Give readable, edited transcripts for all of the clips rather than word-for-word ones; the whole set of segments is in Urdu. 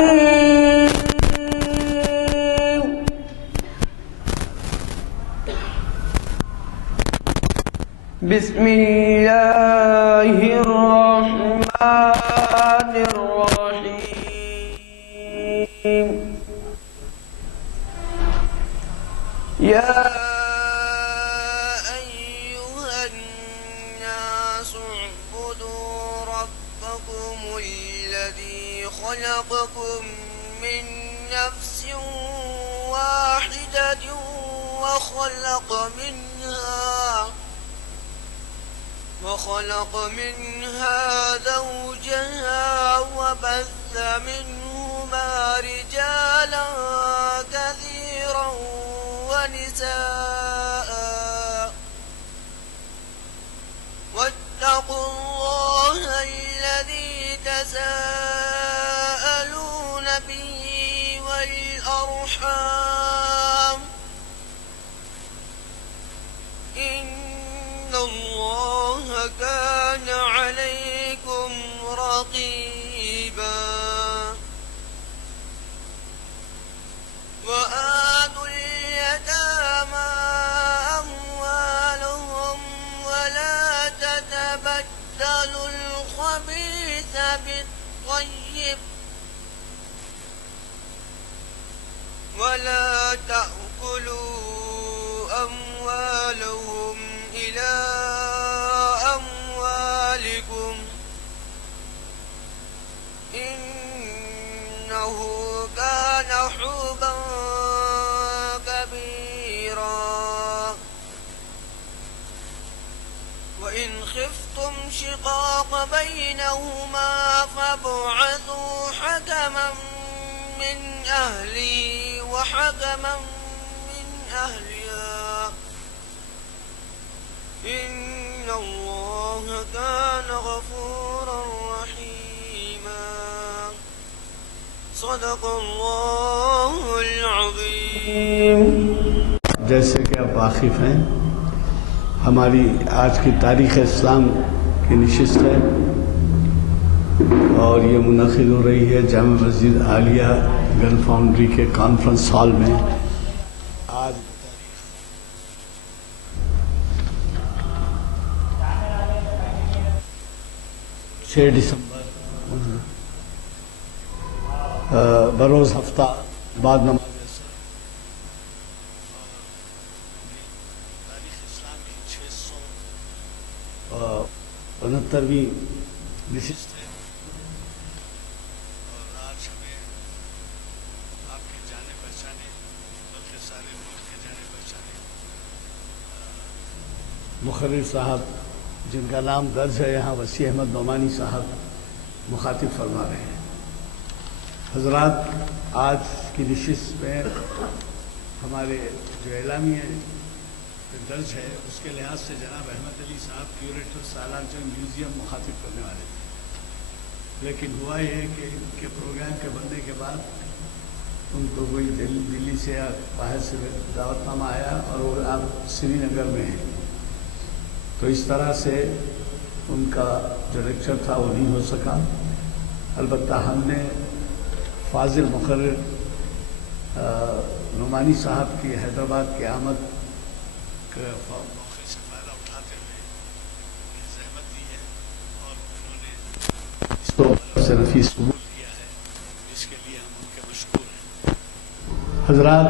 بسم الله الرحمن الرحيم يا أيها الناس اعبدوا ربكم الذي خلقكم من نفس واحدة وخلق منها زوجها وبث منهما رجالا كثيرا ونساء واتقوا الله الذي تساءلون به والأرحام إن الله كان عليكم رقيبا وآتوا اليتامى أموالهم ولا تتبدلوا الخبيث بالطيب ولا تأكلوا أموالهم إلى أموالكم إنه كان حوبا كبيرا وإن خفتم شقاق بينهما فابعثوا حكما من أهله وحكما من أهلها إن الله كان غفورا رحيما صدق الله العظيم. جیسے کہ آپ واقف ہیں ہماری آج کی تاریخ اسلام کی نشست ہے اور یہ منعقد ہو رہی ہے جامع مسجد عالیہ گن فاؤنڈری کے کانفرنس ہال میں. آج 6 دسمبر بروز ہفتہ بعد نماز عصر تاریخ اسلام کی 669ویں نشست ہے اور آج ہمیں آپ کے جانے پہچانے بلکہ سارے ملک کے جانے پہچانے مقرر صاحب جن کا نام درج ہے یہاں وسیع احمد نعمانی صاحب مخاطب فرما رہے ہیں. حضرات آج کی نشست میں ہمارے جو اعلامیہ درج ہے اس کے لحاظ سے جناب احمد علی صاحب کیوریٹر سالانچہ میوزیم مخاطب کرنے والے تھے لیکن ہوا یہ کہ ان کے پروگرام کے بننے کے بعد ان کو کوئی دلی سے یا باہر سے دعوت نامہ آیا اور وہ آپ سری نگر میں ہیں تو اس طرح سے ان کا جو لیکچر تھا وہ نہیں ہو سکا. البتہ ہم نے فاضل مقرر نعمانی صاحب کی حیدرآباد کی آمد کے موقع سے فائدہ اٹھاتے ہوئے زحمت دی ہے اور انہوں نے اس کو سے نفیس قبول کیا ہے جس کے لیے ہم ان کے مشکور ہیں. حضرات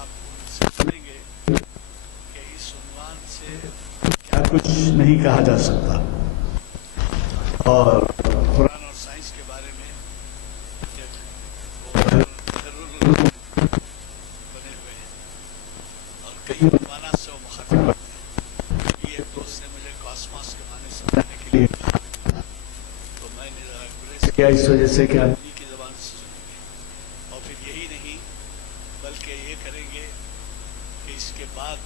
آپ سے سنیں گے کہ اس عنوان سے کیا کچھ نہیں کہا جا سکتا اور قرآن اور سائنس کے بارے میں بنے ہوئے ہیں اور کئی عنوانات سے وہ مخاطب ہیں. ابھی ایک دوست نے مجھے کاسماس کے معنی سمجھانے کے لیے تو میں نے گریز کیا اس وجہ سے کہ انہی کی زبان سے سنیں گے اور پھر یہی نہیں بلکہ یہ کریں گے کہ اس کے بعد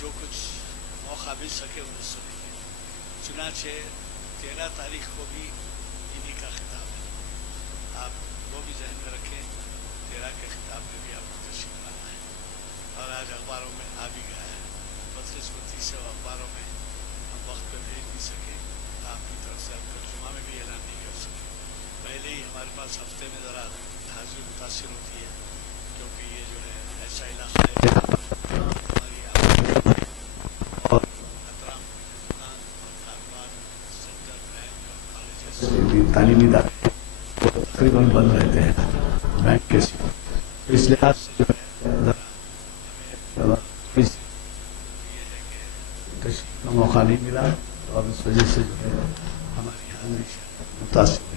جو کچھ موقع مل سکے انہیں سنیں گے. چنانچہ 13 تاریخ کو بھی انہی کا خطاب ہے. آپ وہ بھی ذہن میں رکھیں 13 کے خطاب میں بھی آپ کو تشریف لانا ہے اور آج اخباروں میں آ بھی گیا ہے. 32 کو 30 اخباروں میں ہم وقت پہ بھیج نہیں سکے. آپ کی طرف سے اب ترجمہ میں بھی اعلان نہیں کر سکے. پہلے ہی ہمارے پاس ہفتے میں ذرا حاضری متاثر ہوتی ہے، کیونکہ یہ جو ہے ایسا علاقہ ہے جہاں ہماری آبادی اور احترام دکان اور کاروبار سینٹر بینک اور کالجز تعلیمی ادارے تقریباً بند رہتے ہیں بینک کے سوا. اس لحاظ سے جو ہے ہمیں یہ ہے کہ تشریح کا موقع نہیں ملا اور اس وجہ سے جو ہے ہماری حاضری متاثر ہوئی.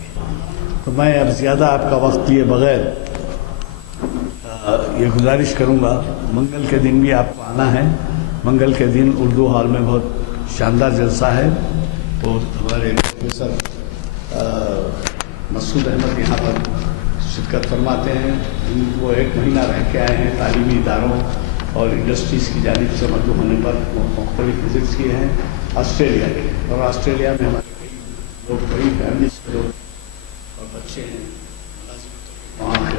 تو میں اب زیادہ آپ کا وقت لیے بغیر یہ گزارش کروں گا، منگل کے دن بھی آپ کو آنا ہے. منگل کے دن اردو ہال میں بہت شاندار جلسہ ہے. اور ہمارے پروفیسر مسعود احمد یہاں پر شرکت فرماتے ہیں. وہ 1 مہینہ رہ کے آئے ہیں، تعلیمی اداروں اور انڈسٹریز کی جانب سے مدعو ہونے پر مختلف وزٹس کیے ہیں آسٹریلیا کے. اور آسٹریلیا میں ہمارے کئی لوگ، کئی فیملیز کے لوگ اور بچے ہیں ملازمتوں کے وہاں کے.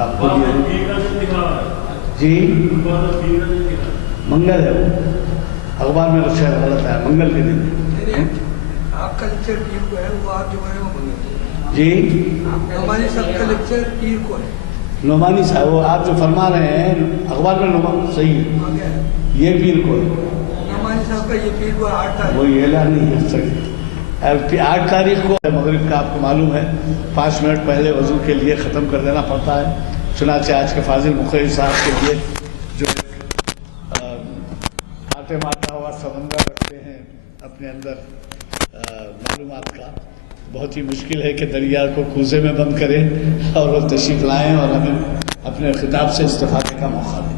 آپ بولیے جی. منگل ہے، وہ اخبار میں شاید غلط ہے، منگل کے دن. آپ کا لیکچر پیر کو ہے، وہ آپ جو ہے وہ جی نعمانی صاحب کا لیکچر پیر کو ہے. نعمانی صاحب وہ آپ جو فرما رہے ہیں اخبار میں صحیح یہ پیر کو ہے. نعمانی صاحب کا یہ پیر کو 8 تاریخ وہ یہ اعلان نہیں کر سکتے. 8 تاریخ کو مغرب کا آپ کو معلوم ہے 5 منٹ پہلے وضو کے لیے ختم کر دینا پڑتا ہے. چنانچہ آج کے فاضل مقرری صاحب کے لیے جو آٹے مارتا ہوا سمندر رکھتے ہیں اپنے اندر معلومات کا، بہت ہی مشکل ہے کہ دریا کو کوزے میں بند کریں اور وہ تشریف لائیں اور ہمیں اپنے خطاب سے استفادے کا موقع دیں.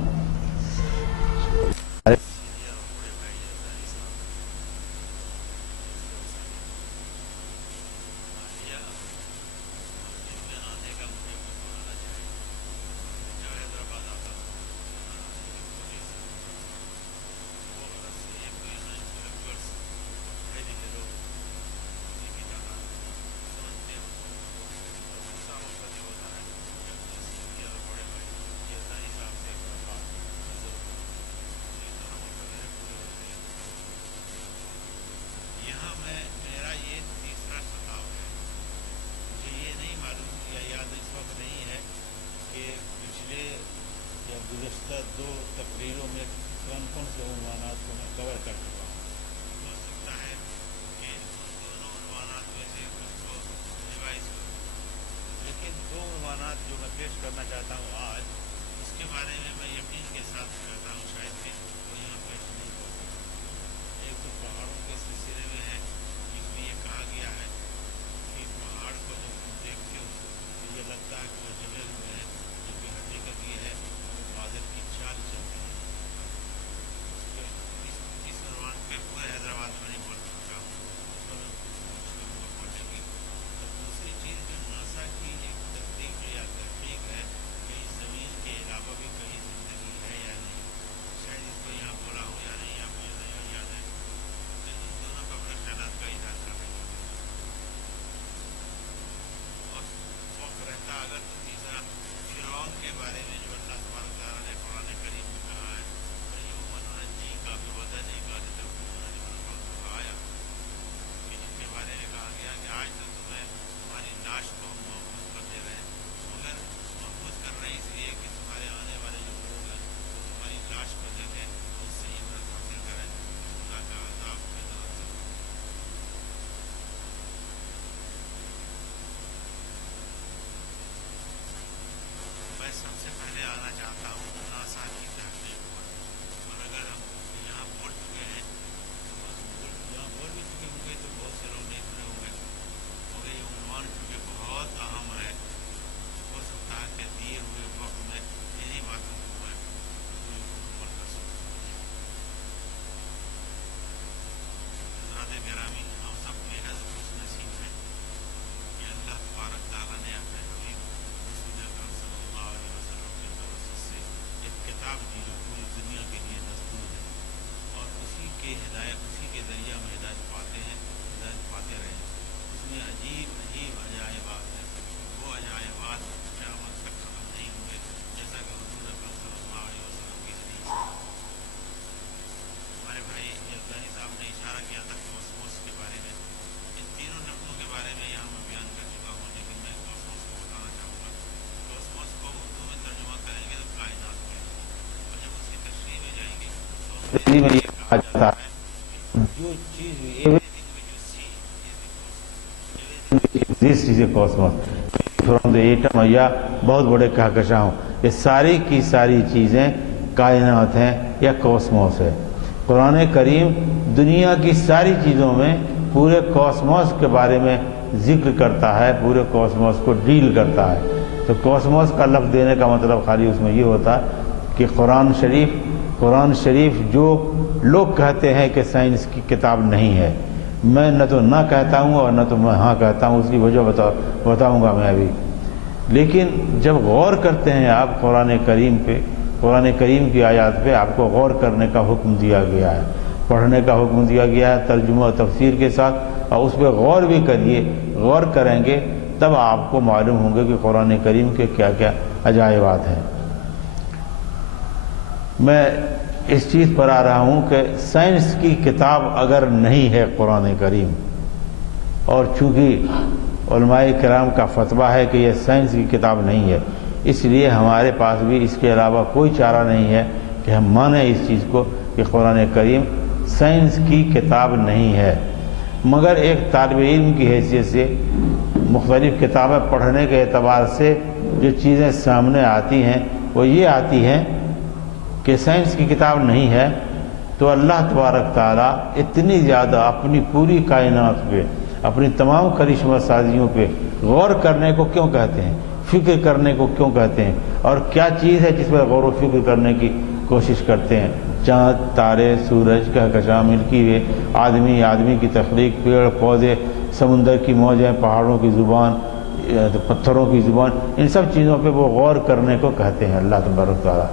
سب سے پہلے میں یہ کہا جاتا ہے جو چیز چیزیں کاسموس فرام دی ایٹم یا بہت بڑے کہکشاؤں، یہ ساری کی ساری چیزیں کائنات ہیں یا کاسموس ہے۔ قرآن کریم دنیا کی ساری چیزوں میں پورے کاسموس کے بارے میں ذکر کرتا ہے، پورے کاسموس کو ڈیل کرتا ہے۔ تو کاسموس کا لفظ دینے کا مطلب خالی اس میں یہ ہوتا ہے کہ قرآن شریف جو لوگ کہتے ہیں کہ سائنس کی کتاب نہیں ہے، میں نہ تو نہ کہتا ہوں اور نہ تو میں ہاں کہتا ہوں، اس کی وجہ بتاؤں گا میں ابھی۔ لیکن جب غور کرتے ہیں آپ قرآن کریم کی آیات پہ، آپ کو غور کرنے کا حکم دیا گیا ہے، پڑھنے کا حکم دیا گیا ہے ترجمہ و تفسیر کے ساتھ، اور اس پہ غور بھی کریے۔ غور کریں گے تب آپ کو معلوم ہوں گے کہ قرآن کریم کے کیا کیا عجائبات ہیں۔ میں اس چیز پر آ رہا ہوں کہ سائنس کی کتاب اگر نہیں ہے قرآن کریم، اور چونکہ علماء کرام کا فتویٰ ہے کہ یہ سائنس کی کتاب نہیں ہے، اس لیے ہمارے پاس بھی اس کے علاوہ کوئی چارہ نہیں ہے کہ ہم مانیں اس چیز کو کہ قرآن کریم سائنس کی کتاب نہیں ہے۔ مگر ایک طالب علم کی حیثیت سے مختلف کتابیں پڑھنے کے اعتبار سے جو چیزیں سامنے آتی ہیں وہ یہ آتی ہیں کہ سائنس کی کتاب نہیں ہے تو اللہ تبارک تعالیٰ اتنی زیادہ اپنی پوری کائنات پہ، اپنی تمام کرشمہ سازیوں پہ غور کرنے کو کیوں کہتے ہیں، فکر کرنے کو کیوں کہتے ہیں، اور کیا چیز ہے جس پر غور و فکر کرنے کی کوشش کرتے ہیں؟ چاند، تارے، سورج، کہکشاں، ملکی وے، آدمی کی تخلیق، پیڑ پودے، سمندر کی موجیں، پہاڑوں کی زبان، پتھروں کی زبان، ان سب چیزوں پہ وہ غور کرنے کو کہتے ہیں اللہ تبارک تعالیٰ۔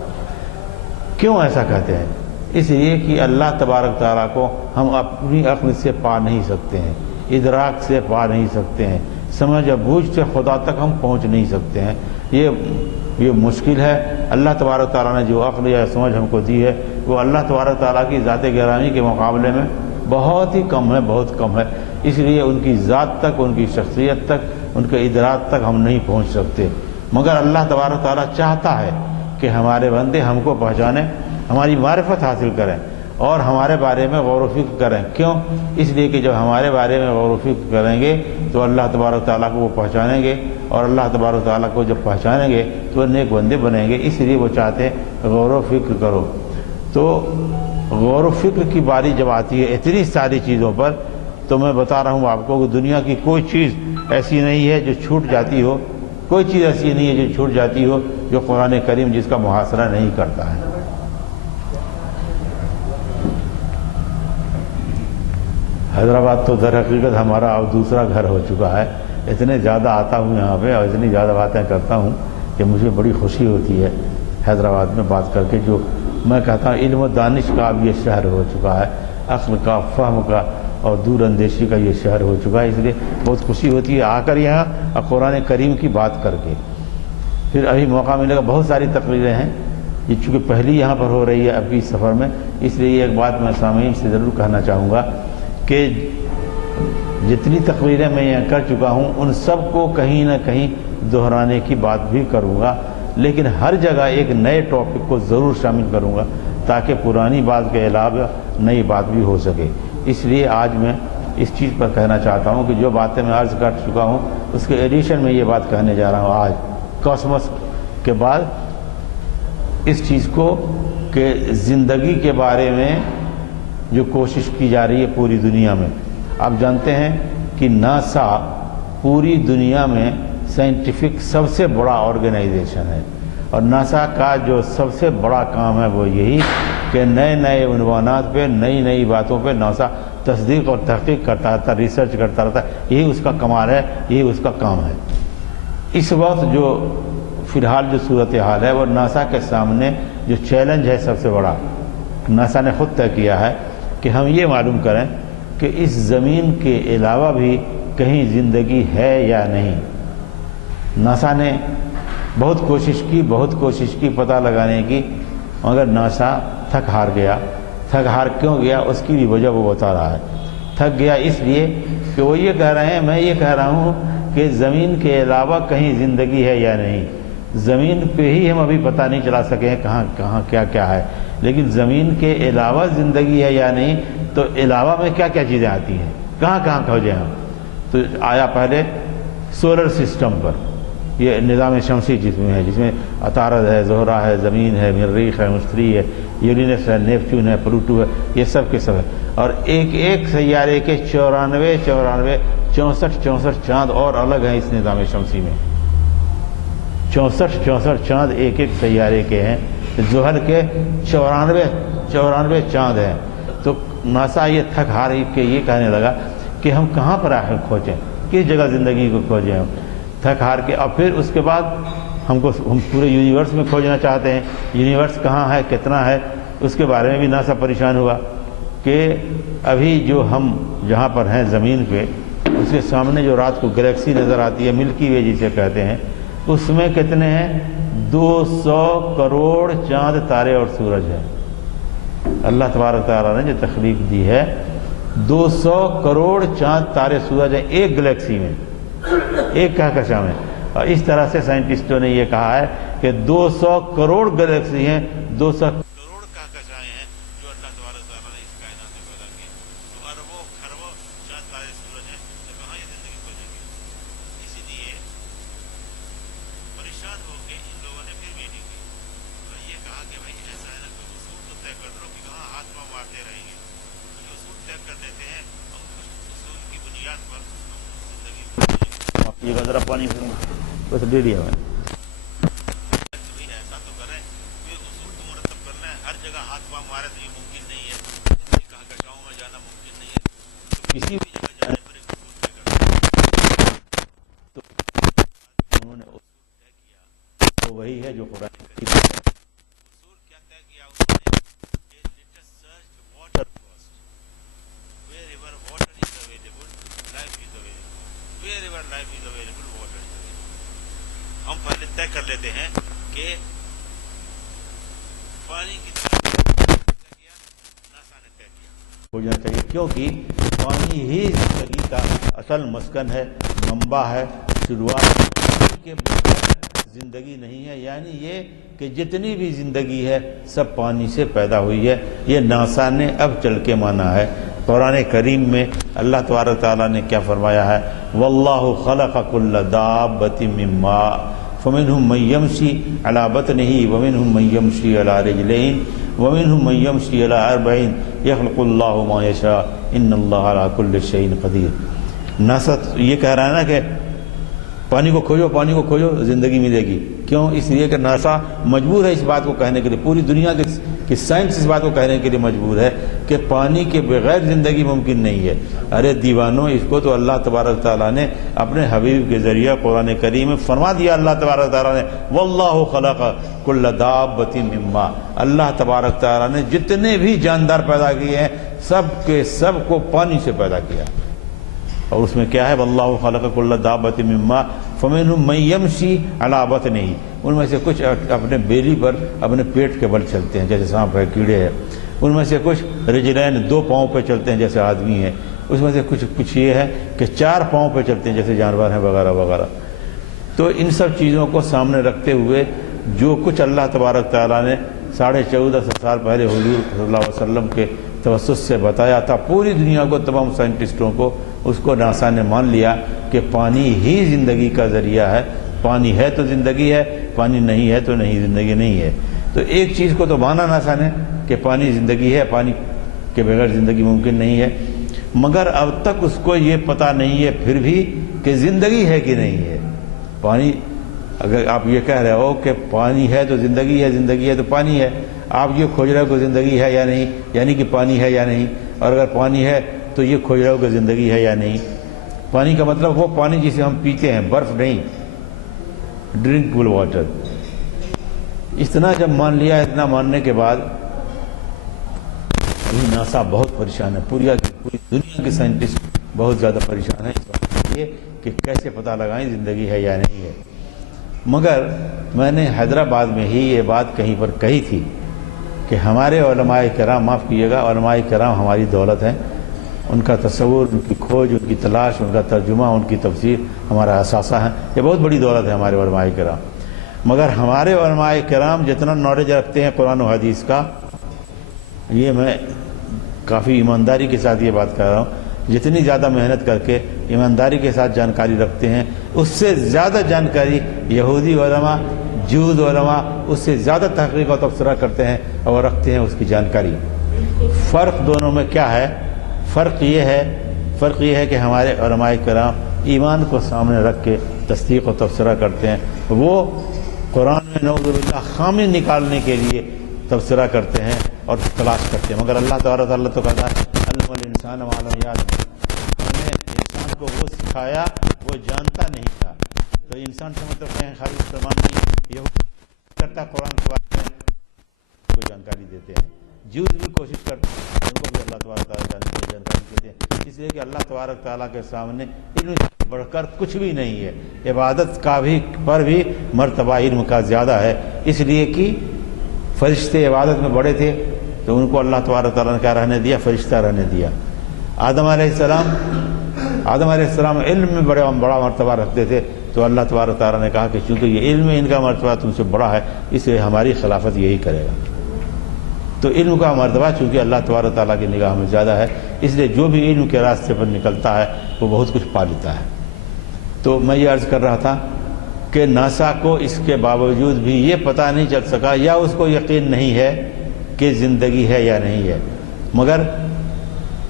کیوں ایسا کہتے ہیں؟ اس لیے کہ اللہ تبارک تعالیٰ کو ہم اپنی عقل سے پا نہیں سکتے ہیں، ادراک سے پا نہیں سکتے ہیں، سمجھ اور بوجھ سے خدا تک ہم پہنچ نہیں سکتے ہیں۔ یہ مشکل ہے۔ اللہ تبارک تعالیٰ نے جو عقل یا سمجھ ہم کو دی ہے وہ اللہ تبارک تعالیٰ کی ذات گرامی کے مقابلے میں بہت ہی کم ہے، بہت کم ہے۔ اس لیے ان کی ذات تک، ان کی شخصیت تک، ان کے ادراک تک ہم نہیں پہنچ سکتے۔ مگر اللہ تبارک تعالیٰ چاہتا ہے کہ ہمارے بندے ہم کو پہچانیں، ہماری معرفت حاصل کریں اور ہمارے بارے میں غور و فکر کریں۔ کیوں؟ اس لیے کہ جب ہمارے بارے میں غور و فکر کریں گے تو اللہ تبارک تعالیٰ کو وہ پہچانیں گے، اور اللہ تبارک تعالیٰ کو جب پہچانیں گے تو وہ نیک بندے بنیں گے۔ اس لیے وہ چاہتے ہیں غور و فکر کرو۔ تو غور و فکر کی باری جب آتی ہے اتنی ساری چیزوں پر، تو میں بتا رہا ہوں آپ کو کہ دنیا کی کوئی چیز ایسی نہیں ہے جو چھوٹ جاتی ہو، کوئی چیز ایسی نہیں ہے جو چھوٹ جاتی ہو جو قرآن کریم جس کا محاصرہ نہیں کرتا ہے۔ حیدرآباد تو در حقیقت ہمارا اب دوسرا گھر ہو چکا ہے۔ اتنے زیادہ آتا ہوں یہاں پہ اور اتنی زیادہ باتیں کرتا ہوں کہ مجھے بڑی خوشی ہوتی ہے حیدرآباد میں بات کر کے۔ جو میں کہتا ہوں علم و دانش کا اب یہ شہر ہو چکا ہے، عقل کا، فہم کا اور دور اندیشی کا یہ شہر ہو چکا ہے۔ اس لیے بہت خوشی ہوتی ہے آ کر یہاں اور قرآن کریم کی بات کر کے۔ پھر ابھی موقع ملے گا، بہت ساری تقریریں ہیں یہ چونکہ پہلی یہاں پر ہو رہی ہے اب کی سفر میں، اس لیے ایک بات میں سامعین سے ضرور کہنا چاہوں گا کہ جتنی تقریریں میں یہاں کر چکا ہوں ان سب کو کہیں نہ کہیں دہرانے کی بات بھی کروں گا، لیکن ہر جگہ ایک نئے ٹاپک کو ضرور شامل کروں گا تاکہ پرانی بات کے علاوہ نئی بات بھی ہو سکے۔ اس لیے آج میں اس چیز پر کہنا چاہتا ہوں کہ جو باتیں میں عرض کر چکا ہوں اس کے ایڈیشن میں یہ بات کہنے جا رہا ہوں آج کاسموس کے بعد، اس چیز کو کہ زندگی کے بارے میں جو کوشش کی جا رہی ہے پوری دنیا میں۔ آپ جانتے ہیں کہ ناسا پوری دنیا میں سائنٹیفک سب سے بڑا آرگنائزیشن ہے، اور ناسا کا جو سب سے بڑا کام ہے وہ یہی کہ نئے نئے عنوانات پہ، نئی نئی باتوں پہ ناسا تصدیق اور تحقیق کرتا رہتا، ریسرچ کرتا رہتا۔ یہی اس کا کمال ہے، یہی اس کا کام ہے۔ اس وقت جو فی الحال جو صورتحال ہے وہ ناسا کے سامنے جو چیلنج ہے سب سے بڑا، ناسا نے خود طے کیا ہے کہ ہم یہ معلوم کریں کہ اس زمین کے علاوہ بھی کہیں زندگی ہے یا نہیں۔ ناسا نے بہت کوشش کی پتہ لگانے کی، مگر ناسا تھک ہار گیا۔ تھک ہار کیوں گیا اس کی بھی وجہ وہ بتا رہا ہے۔ تھک گیا اس لیے کہ وہ یہ کہہ رہے ہیں، میں یہ کہہ رہا ہوں کہ زمین کے علاوہ کہیں زندگی ہے یا نہیں۔ زمین پہ ہی ہم ابھی پتہ نہیں چلا سکے ہیں کہاں کیا ہے، لیکن زمین کے علاوہ زندگی ہے یا نہیں، تو علاوہ میں کیا کیا چیزیں آتی ہیں، کہاں کہاں کھوجے ہم؟ تو آیا پہلے سولر سسٹم پر، یہ نظام شمسی جسم ہے، جس میں عطارد ہے، زہرہ ہے، زمین ہے، مریخ ہے، مشتری ہے، یورینس ہے، نیپچون ہے، پلوٹو ہے، یہ سب کے سب ہے۔ اور ایک ایک سیارے کے 64 چاند اور الگ ہیں اس نظام شمسی میں، 64 چاند ایک ایک سیارے کے ہیں، زحل کے 94 چاند ہیں۔ تو ناسا یہ تھک ہار کے یہ کہنے لگا کہ ہم کہاں پر آخر کھوجیں، کس جگہ زندگی کو کھوجیں ہم، تھک ہار کے۔ اور پھر اس کے بعد ہم پورے یونیورس میں کھوجنا چاہتے ہیں، یونیورس کہاں ہے، کتنا ہے، اس کے بارے میں بھی ناسا پریشان ہوا کہ ابھی جو ہم جہاں پر ہیں زمین پہ، اس کے سامنے جو رات کو گلیکسی نظر آتی ہے، ملکی وے جسے کہتے ہیں، اس میں کتنے ہیں؟ 200 کروڑ چاند، تارے اور سورج ہے۔ اللہ تبارک تعالیٰ نے جو تخلیق دی ہے، 200 کروڑ چاند، تارے، سورج ہیں ایک گلیکسی میں، ایک کہکشاں میں۔ اور اس طرح سے سائنٹسٹوں نے یہ کہا ہے کہ 200 کروڑ گلیکسی ہیں، 200 کروڑ کہکشائیں ہیں جو اللہ تبارک تعالیٰ نے اس کائنات میں پیدا کی۔ تو اربوں خربوں چاند، تارے، سورج ہیں، تو کہاں یہ زندگی کھوجیں گے؟ اسی لیے پریشان ہو کے ان لوگوں نے پھر میٹنگ کی اور یہ کہا کہ بھائی ایسا ہے نا، کوئی اصول تو طے کر دو کہ کہاں ہاتھ پاؤں مارتے رہیں گے۔ یہ اصول طے کر دیتے ہیں اور اس اصول کی بنیاد پر زندگی یہ ذرا پانی بس دے دیا میں ایسا تو کریں، یہ اصول تو مرتب کرنا ہے، ہر جگہ ہاتھ پاؤں مارے تو یہ ممکن نہیں ہے، کہکشاؤں میں جانا ممکن نہیں ہے، کسی بھی جگہ جانے پر ایک اصول طے کرنا ہے۔ تو انہوں نے اصول طے کیا، تو وہی ہے جو قرآن کریم ہے۔ اصول کیا طے کیا انہوں نے؟ let us search water first. Wherever water is available, life is available. Wherever life is available, water is available. ہم پہلے طے کر لیتے ہیں کہ پانی کی ناسا نے طے کیا ہو جانا چاہیے، کیونکہ پانی ہی زندگی کا اصل مسکن ہے، منبع ہے، شروعات کے بغیر زندگی نہیں ہے۔ یعنی یہ کہ جتنی بھی زندگی ہے سب پانی سے پیدا ہوئی ہے، یہ ناسا نے اب چل کے مانا ہے۔ قرآن کریم میں اللہ تبارک تعالیٰ نے کیا فرمایا ہے؟ واللہ خلق کل دابۃ من ماء فمنہم من یمشی علی بطنہ ومنہم من یمشی علی رجلین ومنہم من یمشی علی اربعین یخلق اللہ ما یشاء ان اللہ علی کل شیء قدیر۔ ناسا یہ کہہ رہا ہے نا کہ پانی کو کھوجو، پانی کو کھوجو، زندگی ملے گی۔ کیوں؟ اس لیے کہ ناسا مجبور ہے اس بات کو کہنے کے لیے، پوری دنیا کی سائنس اس بات کو کہنے کے لیے مجبور ہے کہ پانی کے بغیر زندگی ممکن نہیں ہے۔ ارے دیوانوں، اس کو تو اللہ تبارک تعالیٰ نے اپنے حبیب کے ذریعہ قرآن کریم میں فرما دیا۔ اللہ تبارک تعالیٰ نے واللہ خلق کل دابۃ من ماء، اللہ تبارک تعالیٰ نے جتنے بھی جاندار پیدا کیے ہیں سب کے سب کو پانی سے پیدا کیا۔ اور اس میں کیا ہے؟ واللہ خلق کل دابۃ من ماء فمنہم من یمشی علی بطنہ، ان میں سے کچھ اپنے بیلی پر، اپنے پیٹ کے بل چلتے ہیں جیسے سانپ ہے، کیڑے ہیں۔ ان میں سے کچھ رجلین، 2 پاؤں پہ چلتے ہیں جیسے آدمی ہیں۔ اس میں سے کچھ یہ ہے کہ 4 پاؤں پہ چلتے ہیں جیسے جانور ہیں، وغیرہ وغیرہ۔ تو ان سب چیزوں کو سامنے رکھتے ہوئے جو کچھ اللہ تبارک تعالیٰ نے 1450 سال پہلے حضور صلی اللہ علیہ وسلم کے توسط سے بتایا تھا، پوری دنیا کو، تمام سائنٹسٹوں کو، اس کو ناسا نے مان لیا کہ پانی ہی زندگی کا ذریعہ ہے۔ پانی ہے تو زندگی ہے، پانی نہیں ہے تو نہیں، زندگی نہیں ہے۔ تو ایک چیز کو تو مانا ناسا نے کہ پانی زندگی ہے، پانی کے بغیر زندگی ممکن نہیں ہے، مگر اب تک اس کو یہ پتہ نہیں ہے پھر بھی کہ زندگی ہے کہ نہیں ہے۔ پانی، اگر آپ یہ کہہ رہے ہو کہ پانی ہے تو زندگی ہے، زندگی ہے تو پانی ہے، آپ یہ کھوج رہے ہو کہ زندگی ہے یا نہیں، یعنی کہ پانی ہے یا نہیں۔ اور اگر پانی ہے تو یہ کھوج رہے ہو کہ زندگی ہے یا نہیں۔ پانی کا مطلب وہ پانی جسے ہم پیتے ہیں، برف نہیں، ڈرنکبل واٹر۔ اتنا جب مان لیا، اتنا ماننے کے بعد ناسا بہت پریشان ہے، پوری دنیا کے سائنٹسٹ بہت زیادہ پریشان ہیں اس بات کے لیے کہ کیسے پتہ لگائیں زندگی ہے یا نہیں ہے۔ مگر میں نے حیدرآباد میں ہی یہ بات کہیں پر کہی تھی کہ ہمارے علماء کرام، معاف کیجیے گا، علماء کرام ہماری دولت ہیں، ان کا تصور، ان کی کھوج، ان کی تلاش، ان کا ترجمہ، ان کی تفسیر ہمارا اثاثہ ہے۔ یہ بہت بڑی دولت ہے ہمارے علماء کرام۔ مگر ہمارے علماء کرام جتنا نالج رکھتے ہیں قرآن و حدیث کا، یہ میں کافی ایمانداری کے ساتھ یہ بات کر رہا ہوں، جتنی زیادہ محنت کر کے ایمانداری کے ساتھ جانکاری رکھتے ہیں، اس سے زیادہ جانکاری یہودی علماء، جوز علماء اس سے زیادہ تحقیق و تبصرہ کرتے ہیں اور رکھتے ہیں اس کی جانکاری۔ فرق دونوں میں کیا ہے؟ فرق یہ ہے کہ ہمارے علماء کرام ایمان کو سامنے رکھ کے تصدیق و تبصرہ کرتے ہیں، وہ قرآن میں نعوذ باللہ خامی نکالنے کے لیے تبصرہ کرتے ہیں اور تلاش کرتے ہیں، مگر اللہ تعالیٰ تو کہتا ہے علم الانسان ما لم یعلم، ہم نے انسان کو وہ سکھایا وہ جانتا نہیں تھا۔ تو انسان سمجھتا ہے خالی مسلمان نہیں، یہ کرتا قرآن کے بارے میں کو جانکاری دیتے ہیں، جوز بھی کوشش کرتے ہیں ان کو بھی اللہ تبارک تعالیٰ جانکاری دیتے ہیں، اس لیے کہ اللہ تبارک تعالیٰ کے سامنے علم سے بڑھ کر کچھ بھی نہیں ہے۔ عبادت کا بھی پر بھی مرتبہ علم کا زیادہ ہے، اس لیے کہ فرشتے عبادت میں بڑے تھے تو ان کو اللہ تبارک تعالیٰ نے کیا رہنے دیا؟ فرشتہ رہنے دیا۔ آدم علیہ السلام علم میں بڑا مرتبہ رکھتے تھے، تو اللہ تبارک تعالیٰ نے کہا کہ چونکہ یہ علم میں ان کا مرتبہ تم سے بڑا ہے، اس لیے ہماری خلافت یہی کرے گا۔ تو علم کا مرتبہ چونکہ اللہ تبارک تعالیٰ کی نگاہ میں زیادہ ہے، اس لیے جو بھی علم کے راستے پر نکلتا ہے وہ بہت کچھ پا لیتا ہے۔ تو میں یہ عرض کر رہا تھا کہ ناسا کو اس کے باوجود بھی یہ پتہ نہیں چل سکا، یا اس کو یقین نہیں ہے کہ زندگی ہے یا نہیں ہے، مگر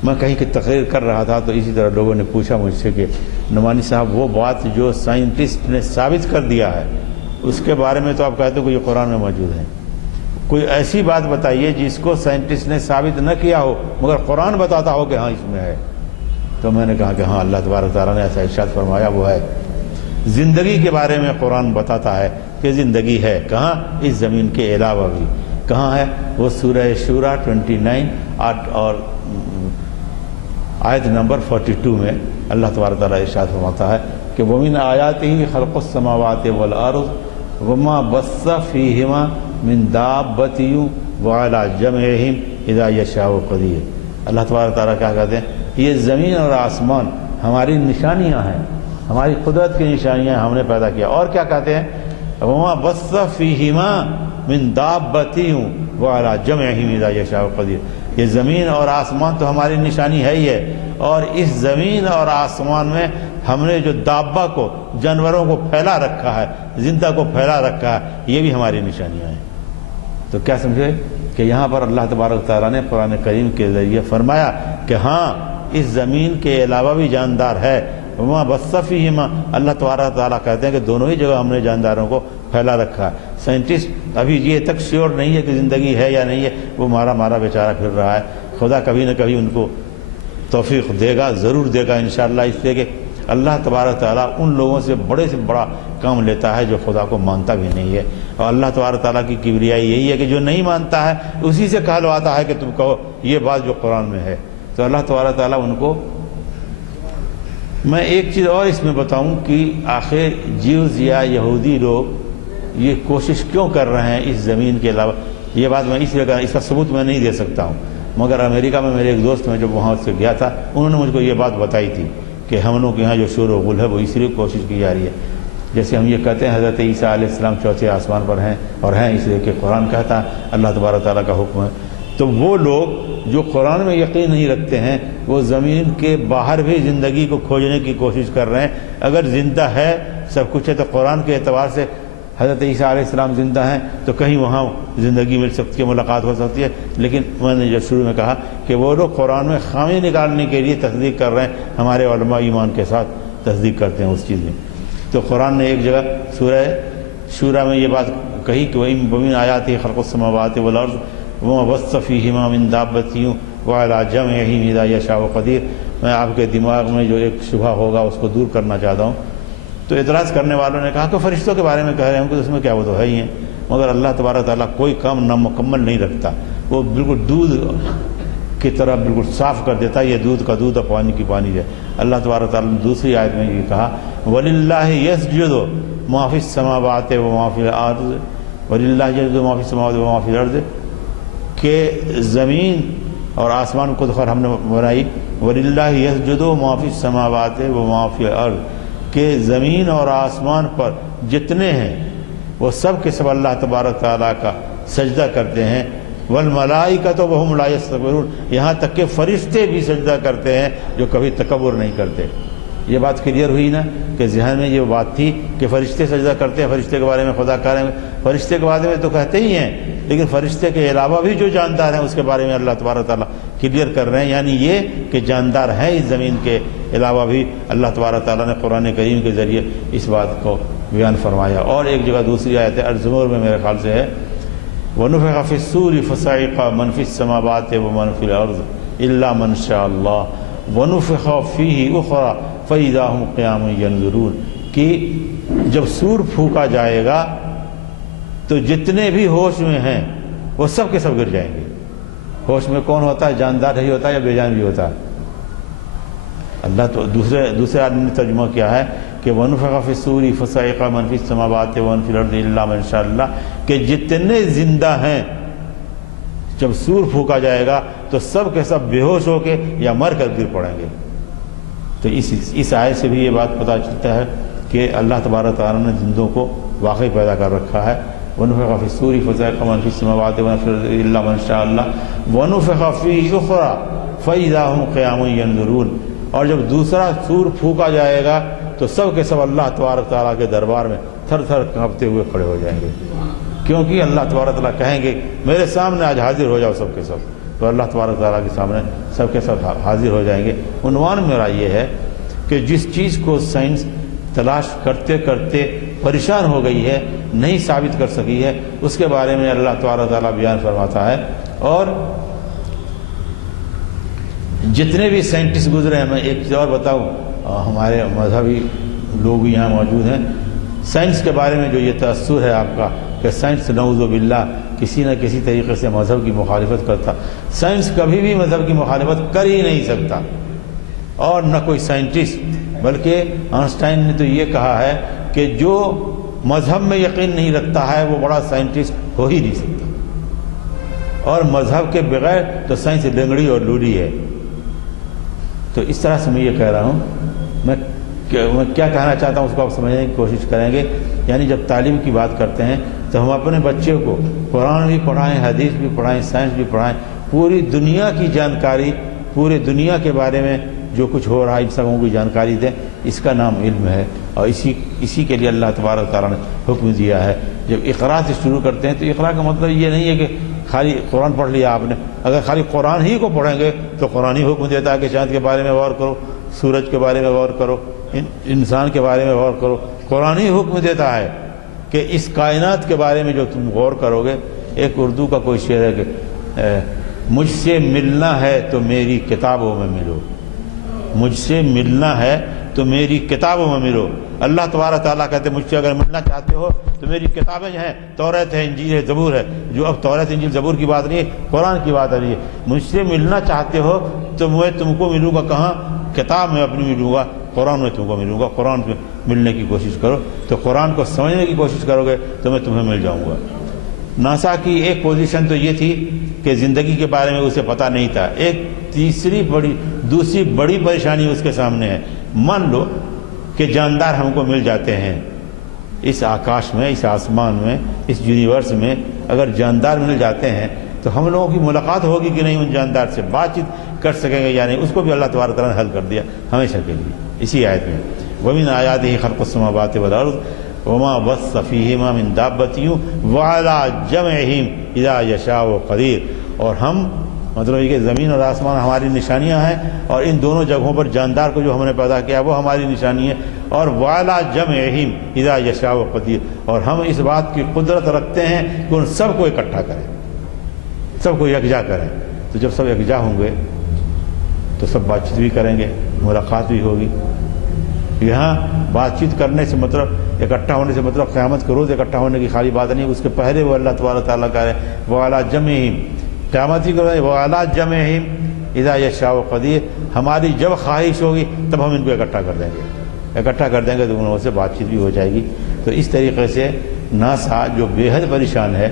میں کہیں کی تقریر کر رہا تھا تو اسی طرح لوگوں نے پوچھا مجھ سے کہ نعمانی صاحب وہ بات جو سائنٹسٹ نے ثابت کر دیا ہے اس کے بارے میں تو آپ کہتے ہو کہ یہ قرآن میں موجود ہے، کوئی ایسی بات بتائیے جس کو سائنٹسٹ نے ثابت نہ کیا ہو مگر قرآن بتاتا ہو کہ ہاں اس میں ہے۔ تو میں نے کہا کہ ہاں اللہ تبارک تعالیٰ نے ایسا ارشاد فرمایا، وہ ہے زندگی کے بارے میں قرآن بتاتا ہے کہ زندگی ہے، کہاں؟ اس زمین کے علاوہ بھی۔ کہاں ہے وہ؟ سورہ شورى 29 اور آیت نمبر 42 میں اللہ تبارک تعالیٰ ارشاد فرماتا ہے کہ وَمِنْ آيَاتِهِ خَلْقُ السَّمَاوَاتِ وَالْأَرْضِ وَمَا بَثَّ فِيهِمَا مِنْ دَابَّةٍ وَعَلَى جَمْعِهِمْ إِذَا يَشَاءُ قَدِيرٌ۔ اللہ تبارک تعالیٰ کیا کہتے ہیں؟ یہ زمین اور آسمان ہماری نشانیاں ہیں، ہماری قدرت کی نشانیاں ہم نے پیدا کیا۔ اور کیا کہتے ہیں؟ وَمَا بَثَّ فِيهِمَا مِنْ دَابَّةٍ وَعَلَى جَمْعِهِمْ إِذَا يَشَاءُ قَدِيرٌ۔ یہ زمین اور آسمان تو ہماری نشانی ہے ہی ہے، اور اس زمین اور آسمان میں ہم نے جو دابہ کو، جانوروں کو پھیلا رکھا ہے، زندہ کو پھیلا رکھا ہے، یہ بھی ہماری نشانیاں ہیں۔ تو کیا سمجھے کہ یہاں پر اللہ تبارک تعالیٰ نے قرآن کریم کے ذریعے فرمایا کہ ہاں اس زمین کے علاوہ بھی جاندار ہے۔ وَمَا بَثَّ فِيهِمَا، اللہ تبارک تعالیٰ کہتے ہیں کہ دونوں ہی جگہ ہم نے جانداروں کو پھیلا رکھا ہے۔ سائنٹسٹ ابھی یہ تک شیور نہیں ہے کہ زندگی ہے یا نہیں ہے، وہ مارا بیچارہ پھر رہا ہے۔ خدا کبھی نہ کبھی ان کو توفیق دے گا، ضرور دے گا انشاءاللہ، اس لیے کہ اللہ تبارک تعالیٰ ان لوگوں سے بڑا کام لیتا ہے جو خدا کو مانتا بھی نہیں ہے، اور اللہ تبارک تعالیٰ کی کبریائی یہی ہے کہ جو نہیں مانتا ہے اسی سے کہلواتا ہے کہ تم کہو یہ بات جو قرآن میں ہے۔ تو اللہ تبارک تعالیٰ ان کو، میں ایک چیز اور اس میں بتاؤں کہ آخر جیوز یا یہودی لوگ یہ کوشش کیوں کر رہے ہیں اس زمین کے علاوہ، یہ بات میں اس لیے اس کا ثبوت میں نہیں دے سکتا ہوں، مگر امریکہ میں میرے ایک دوست میں جب وہاں سے گیا تھا انہوں نے مجھ کو یہ بات بتائی تھی کہ ہم لوگ کے یہاں جو شور و غل ہے وہ اس لیے کوشش کی جا رہی ہے، جیسے ہم یہ کہتے ہیں حضرت عیسیٰ علیہ السلام چوتھے آسمان پر ہیں، اور ہیں اس لیے کہ قرآن کہتا ہے، اللہ تبارک تعالیٰ کا حکم ہے۔ تو وہ لوگ جو قرآن میں یقین نہیں رکھتے ہیں وہ زمین کے باہر بھی زندگی کو کھوجنے کی کوشش کر رہے ہیں۔ اگر زندہ ہے، سب کچھ ہے، تو قرآن کے اعتبار سے حضرت عیسیٰ علیہ السلام زندہ ہیں تو کہیں وہاں زندگی مل سکتی ہے، ملاقات ہو سکتی ہے، لیکن میں نے جو شروع میں کہا کہ وہ لوگ قرآن میں خامی نکالنے کے لیے تصدیق کر رہے ہیں، ہمارے علماء ایمان کے ساتھ تصدیق کرتے ہیں اس چیز میں۔ تو قرآن نے ایک جگہ سورہ شورى میں یہ بات کہی کہ وَمِنْ آيَاتِهِ خَلْقُ السَّمَاوَاتِ وَالْأَرْضِ وَمَا بَثَّ فِيهِمَا مِنْ دَابَّةٍ وَعَلَى جَمْعِهِمْ إِذَا يَشَاءُ قَدِيرٌ۔ میں آپ کے دماغ میں جو ایک شبہ ہوگا اس کو دور کرنا چاہتا ہوں۔ تو اعتراض کرنے والوں نے کہا کہ فرشتوں کے بارے میں کہہ رہے ہیں کہ اس میں کیا، وہ تو ہے ہی ہیں، مگر اللہ تبارک تعالیٰ کوئی کام نامکمل نہیں رکھتا، وہ بالکل دودھ کی طرح بالکل صاف کر دیتا ہے، یہ دودھ کا دودھ اور پانی کی پانی ہے۔ اللہ تبارک تعالیٰ نے دوسری آیت میں یہ کہا وَلِلَّهِ يَسْجُدُ مَا فِي السَّمَاوَاتِ وَمَا فِي الْأَرْضِ وَلِلَّهِ يَسْجُدُ مَا فِي السَّمَاوَاتِ وَمَا فِي الْأَرْضِ، کہ زمین اور آسمان کو خیر ہم نے بنائی، وَلِلَّهِ يَسْجُدُ مَا فِي السَّمَاوَاتِ وَمَا فِي الْأَرْضِ، کہ زمین اور آسمان پر جتنے ہیں وہ سب کے سب اللہ تبارک تعالیٰ کا سجدہ کرتے ہیں، والملائکۃ وہم لا یستکبرون، یہاں تک کہ فرشتے بھی سجدہ کرتے ہیں جو کبھی تکبر نہیں کرتے۔ یہ بات کلیئر ہوئی نا کہ ذہن میں یہ بات تھی کہ فرشتے سجدہ کرتے ہیں، فرشتے کے بارے میں خدا کریں، فرشتے کے بارے میں تو کہتے ہی ہیں، لیکن فرشتے کے علاوہ بھی جو جاندار ہیں اس کے بارے میں اللہ تبارک تعالیٰ کلیئر کر رہے ہیں، یعنی یہ کہ جاندار ہیں اس زمین کے علاوہ بھی۔ اللہ تبارک تعالیٰ نے قرآن کریم کے ذریعے اس بات کو بیان فرمایا۔ اور ایک جگہ دوسری آیت الزمر میں میرے خیال سے ہے، وَنُفِخَ فِي الصُّورِ فَصَعِقَ مَنْ فِي السَّمَاوَاتِ وَمَنْ فِي الْأَرْضِ إِلَّا مَنْ شَاءَ اللَّهُ وَنُفِخَ فِيهِ أُخْرَى فَإِذَا هُمْ قِيَامٌ يَنظُرُونَ، کہ جب سور پھونکا جائے گا تو جتنے بھی ہوش میں ہیں وہ سب کے سب گر جائیں گے۔ ہوش میں کون ہوتا ہے؟ جاندار ہی ہوتا ہے یا بے جان بھی ہوتا ہے؟ اللہ تو دوسرے آدمی نے ترجمہ کیا ہے کہ وَنُفِخَ فِي الصُّورِ فَصَعِقَ مَنْ فِي السَّمَاوَاتِ وَمَنْ فِي الْأَرْضِ إِلَّا مَنْ شَاءَ اللَّهُ، کہ جتنے زندہ ہیں جب سور پھونکا جائے گا تو سب کے سب بے ہوش ہو کے یا مر کر گر پڑیں گے۔ تو اس آیت سے بھی یہ بات پتہ چلتا ہے کہ اللہ تبارک تعالیٰ نے زندوں کو واقعی پیدا کر رکھا ہے۔ وَنُفِخَ فِي الصُّورِ فَصَعِقَ مَنْ فِي السَّمَاوَاتِ وَمَنْ فِي الْأَرْضِ إِلَّا مَنْ شَاءَ اللَّهُ وَنُفِخَ فِيهِ أُخْرَى فَإِذَا هُمْ قِيَامٌ يَنظُرُونَ، اور جب دوسرا سور پھونکا جائے گا تو سب کے سب اللہ تبارک تعالیٰ کے دربار میں تھر تھر کانپتے ہوئے کھڑے ہو جائیں گے، کیونکہ اللہ تبارک تعالیٰ کہیں گے میرے سامنے آج حاضر ہو جاؤ سب کے سب، تو اللہ تبارک تعالیٰ کے سامنے سب کے سب حاضر ہو جائیں گے۔ عنوان میرا یہ ہے کہ جس چیز کو سائنس تلاش کرتے کرتے پریشان ہو گئی ہے، نہیں ثابت کر سکی ہے، اس کے بارے میں اللہ تبارک تعالیٰ بیان فرماتا ہے۔ اور جتنے بھی سائنٹسٹ گزرے ہیں، میں ایک چیز اور بتاؤں، ہمارے مذہبی لوگ یہاں موجود ہیں، سائنس کے بارے میں جو یہ تاثر ہے آپ کا کہ سائنس نعوذ باللہ کسی نہ کسی طریقے سے مذہب کی مخالفت کرتا، سائنس کبھی بھی مذہب کی مخالفت کر ہی نہیں سکتا، اور نہ کوئی سائنٹسٹ، بلکہ آئنسٹائن نے تو یہ کہا ہے کہ جو مذہب میں یقین نہیں رکھتا ہے وہ بڑا سائنٹسٹ ہو ہی نہیں سکتا، اور مذہب کے بغیر تو سائنس لنگڑی اور لولی ہے۔ تو اس طرح سے میں یہ کہہ رہا ہوں، میں کیا کہنا چاہتا ہوں اس کو آپ سمجھنے کی کوشش کریں گے۔ یعنی جب تعلیم کی بات کرتے ہیں تو ہم اپنے بچوں کو قرآن بھی پڑھائیں، حدیث بھی پڑھائیں، سائنس بھی پڑھائیں، پوری دنیا کی جانکاری، پورے دنیا کے بارے میں جو کچھ ہو رہا ہے ان سبوں کی جانکاری دیں، اس کا نام علم ہے، اور اسی کے لیے اللہ تبارک تعالیٰ نے حکم دیا ہے۔ جب اقرا سے شروع کرتے ہیں تو اقرا کا مطلب یہ نہیں ہے کہ خالی قرآن پڑھ لیا آپ نے، اگر خالی قرآن ہی کو پڑھیں گے تو قرآن ہی حکم دیتا ہے کہ چاند کے بارے میں غور کرو، سورج کے بارے میں غور کرو، انسان کے بارے میں غور کرو، قرآن ہی حکم دیتا ہے کہ اس کائنات کے بارے میں جو تم غور کرو گے۔ ایک اردو کا کوئی شعر ہے کہ مجھ سے ملنا ہے تو میری کتابوں میں ملو، مجھ سے ملنا ہے تو میری کتابوں میں ملو۔ اللہ تبارک تعالیٰ کہتے ہیں مجھ سے اگر ملنا چاہتے ہو تو میری کتابیں جو ہیں، توریت ہے، انجیل ہے، زبور ہے، جو اب توریت انجیل زبور کی بات نہیں ہے، قرآن کی بات آ رہی ہے۔ مجھ سے ملنا چاہتے ہو تو میں تم کو ملوں گا کہاں؟ کتاب میں اپنی ملوں گا، قرآن میں تم کو ملوں گا۔ قرآن میں ملنے کی کوشش کرو تو قرآن کو سمجھنے کی کوشش کرو گے تو میں تمہیں مل جاؤں گا۔ ناسا کی ایک پوزیشن تو یہ تھی کہ زندگی کے بارے میں اسے پتہ نہیں تھا۔ ایک دوسری بڑی پریشانی اس کے سامنے ہے، مان لو کہ جاندار ہم کو مل جاتے ہیں اس آکاش میں، اس آسمان میں، اس یونیورس میں، اگر جاندار مل جاتے ہیں تو ہم لوگوں کی ملاقات ہوگی کہ نہیں؟ ان جاندار سے بات چیت کر سکیں گے یا نہیں؟ اس کو بھی اللہ تبارک تعالیٰ نے حل کر دیا ہمیشہ کے لیے اسی آیت میں۔ وَمِنْ آيَاتِهِ خَلْقُ السَّمَاوَاتِ وَالْأَرْضِ وَمَا بَثَّ فِيهِمَا مِنْ دَابَّةٍ وَعَلَىٰ جَمْعِهِمْ إِذَا يَشَاءُ قَدِيرٌ، اور ہم مطلب یہ کہ زمین اور آسمان ہماری نشانیاں ہیں، اور ان دونوں جگہوں پر جاندار کو جو ہم نے پیدا کیا وہ ہماری نشانی ہے، اور وَعَلَىٰ جَمْعِهِمْ إِذَا يَشَاءُ قَدِيرٌ، اور ہم اس بات کی قدرت رکھتے ہیں کہ ان سب کو اکٹھا کریں، سب کو یکجا کریں۔ تو جب سب یکجا ہوں گے تو سب بات چیت بھی کریں گے، ملاقات بھی ہوگی۔ یہاں بات چیت کرنے سے مطلب اکٹھا ہونے سے مطلب قیامت کے روز اکٹھا ہونے کی خالی بات نہیں، اس کے پہلے وہ اللہ تبارک تعالیٰ کا ہے وَعَلَىٰ جَمْعِهِمْ، قیامت ہی کرو وَعَلَىٰ جَمْعِهِمْ إِذَا يَشَاءُ قَدِيرٌ، ہماری جب خواہش ہوگی تب ہم ان کو اکٹھا کر دیں گے تو ان سے بات چیت بھی ہو جائے گی۔ تو اس طریقے سے ناسا جو بے حد پریشان ہے،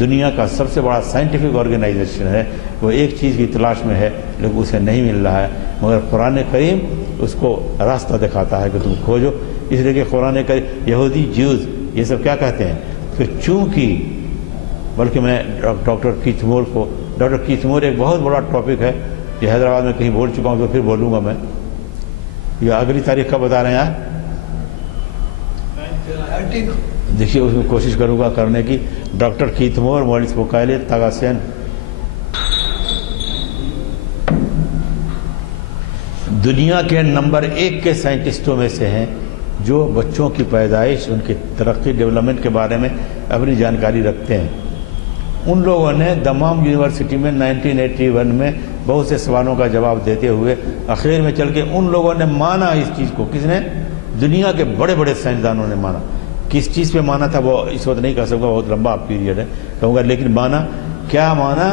دنیا کا سب سے بڑا سائنٹیفک آرگنائزیشن ہے، وہ ایک چیز کی تلاش میں ہے لیکن اسے نہیں مل رہا ہے، مگر قرآن کریم اس کو راستہ دکھاتا ہے کہ تم کھوجو۔ اس لیے کہ قرآن کریم، یہودی، جیوز، یہ سب کیا کہتے ہیں کہ چونکہ بلکہ میں ڈاکٹر کیتھ مور کو، ڈاکٹر کیتھ مور ایک بہت بڑا ٹاپک ہے، یہ حیدرآباد میں کہیں بول چکا ہوں تو پھر بولوں گا میں. یہ اگلی تاریخ کا بتا رہے ہیں آپ؟ دیکھیے اس میں کوشش کروں گا کرنے کی. ڈاکٹر کیتھ مور، مولس بکائل تاگاسین، دنیا کے نمبر 1 کے سائنٹسٹوں میں سے ہیں جو بچوں کی پیدائش، ان کی ترقی، ڈیولپمنٹ کے بارے میں اپنی جانکاری رکھتے ہیں. ان لوگوں نے دمام یونیورسٹی میں 1981 میں بہت سے سوالوں کا جواب دیتے ہوئے آخر میں چل کے ان لوگوں نے مانا اس چیز کو. کس نے؟ دنیا کے بڑے بڑے سائنسدانوں نے مانا. کس چیز پہ مانا تھا وہ اس وقت نہیں کہہ سکوں گا، بہت لمبا پیریڈ ہے کہوں گا، لیکن مانا کیا؟ مانا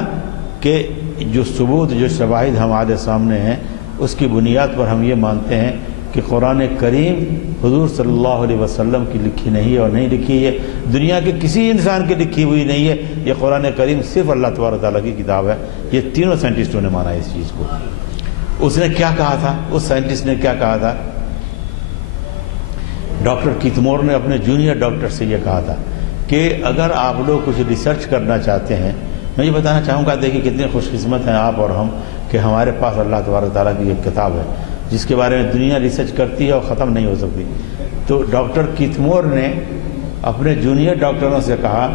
کہ جو ثبوت، جو شواہد ہمارے سامنے ہیں اس کی بنیاد پر ہم یہ مانتے ہیں کہ قرآن کریم حضور صلی اللہ علیہ وسلم کی لکھی نہیں ہے، اور نہیں لکھی ہے دنیا کے کسی انسان کی لکھی ہوئی نہیں ہے. یہ قرآن کریم صرف اللہ تبارک تعالیٰ کی کتاب ہے. یہ تینوں سائنٹسٹوں نے مانا اس چیز کو. اس نے کیا کہا تھا؟ اس سائنٹسٹ نے کیا کہا تھا؟ ڈاکٹر کیتھ مور نے اپنے جونیئر ڈاکٹر سے یہ کہا تھا کہ اگر آپ لوگ کچھ ریسرچ کرنا چاہتے ہیں، میں یہ بتانا چاہوں گا، دیکھیں کتنے خوش قسمت ہیں آپ اور ہم کہ ہمارے پاس اللہ تبارک تعالیٰ کی ایک کتاب ہے جس کے بارے میں دنیا ریسرچ کرتی ہے اور ختم نہیں ہو سکتی. تو ڈاکٹر کیتھ مور نے اپنے جونیئر ڈاکٹروں سے کہا